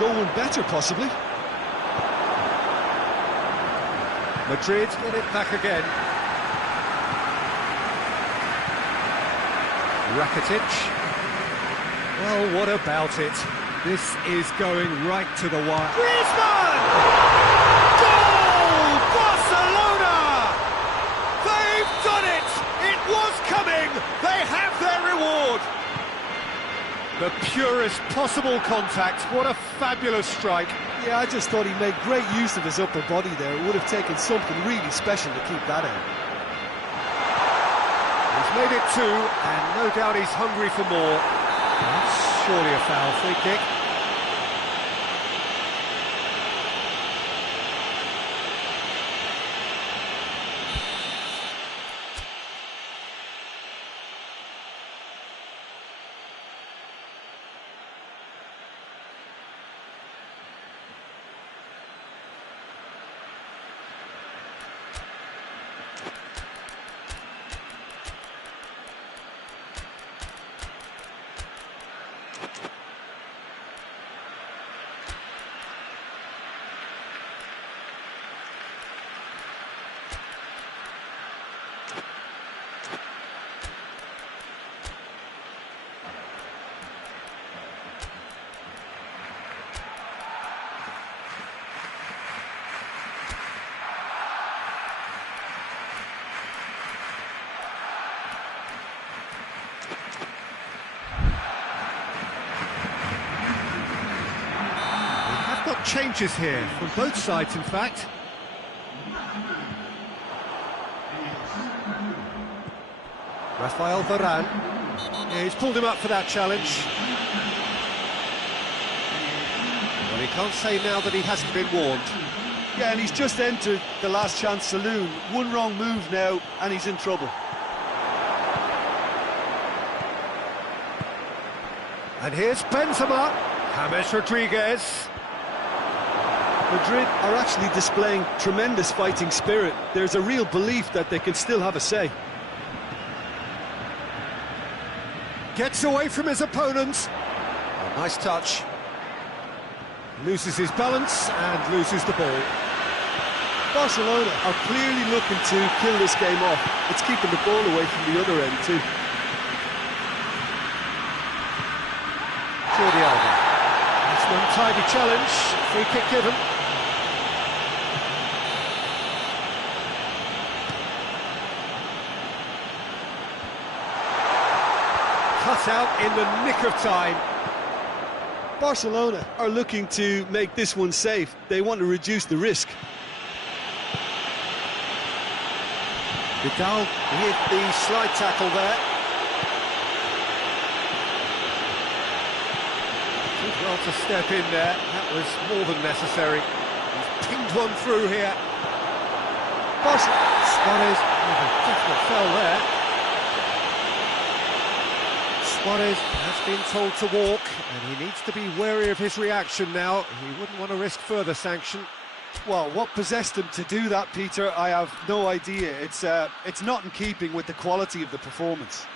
go one better, possibly. Madrid get it back again. Rakitic. Well, what about it? This is going right to the wire. Griezmann! Goal! Barcelona! They've done it! It was coming! They have their reward! The purest possible contact. What a fabulous strike. Yeah, I just thought he made great use of his upper body there. It would have taken something really special to keep that out. He's made it two, and no doubt he's hungry for more. That's surely a foul. Free kick. Changes here from both sides, in fact. Rafael Varane. Yeah, he's pulled him up for that challenge. Well, he can't say now that he hasn't been warned. Yeah, and he's just entered the last chance saloon. One wrong move now, and he's in trouble. And here's Benzema. James Rodriguez. Madrid are actually displaying tremendous fighting spirit. There's a real belief that they can still have a say. Gets away from his opponent. Oh, nice touch. Loses his balance and loses the ball. Barcelona are clearly looking to kill this game off. It's keeping the ball away from the other end too. Jordi Alba. That's an untidy challenge. Free kick given. Cut out in the nick of time. Barcelona are looking to make this one safe. They want to reduce the risk. Vidal with the slide tackle there. Did well to step in there. That was more than necessary. He's pinged one through here. Suarez, definitely fell there. Suarez has been told to walk, and he needs to be wary of his reaction now. He wouldn't want to risk further sanction. Well, what possessed him to do that, Peter, I have no idea. It's not in keeping with the quality of the performance.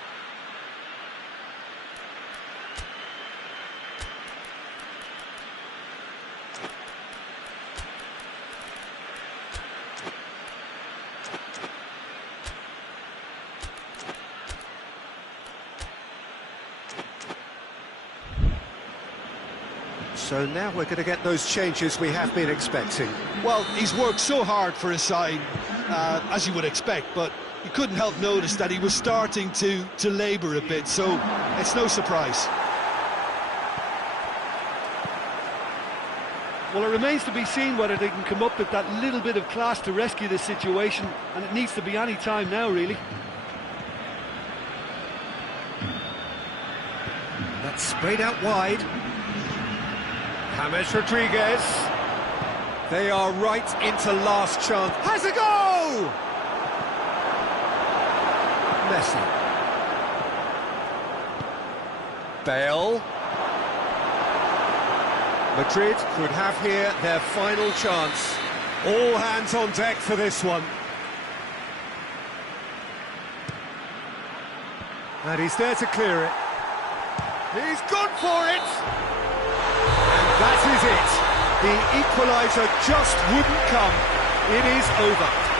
So now we're going to get those changes we have been expecting. Well, he's worked so hard for his side, as you would expect, but you couldn't help notice that he was starting to labour a bit, so it's no surprise. Well, it remains to be seen whether they can come up with that little bit of class to rescue the situation, and it needs to be any time now, really. That's sprayed out wide. James Rodriguez. They are right into last chance. Has a go! Messi. Bale. Madrid could have here their final chance. All hands on deck for this one. And he's there to clear it. He's gone for it! That is it. The equaliser just wouldn't come. It is over.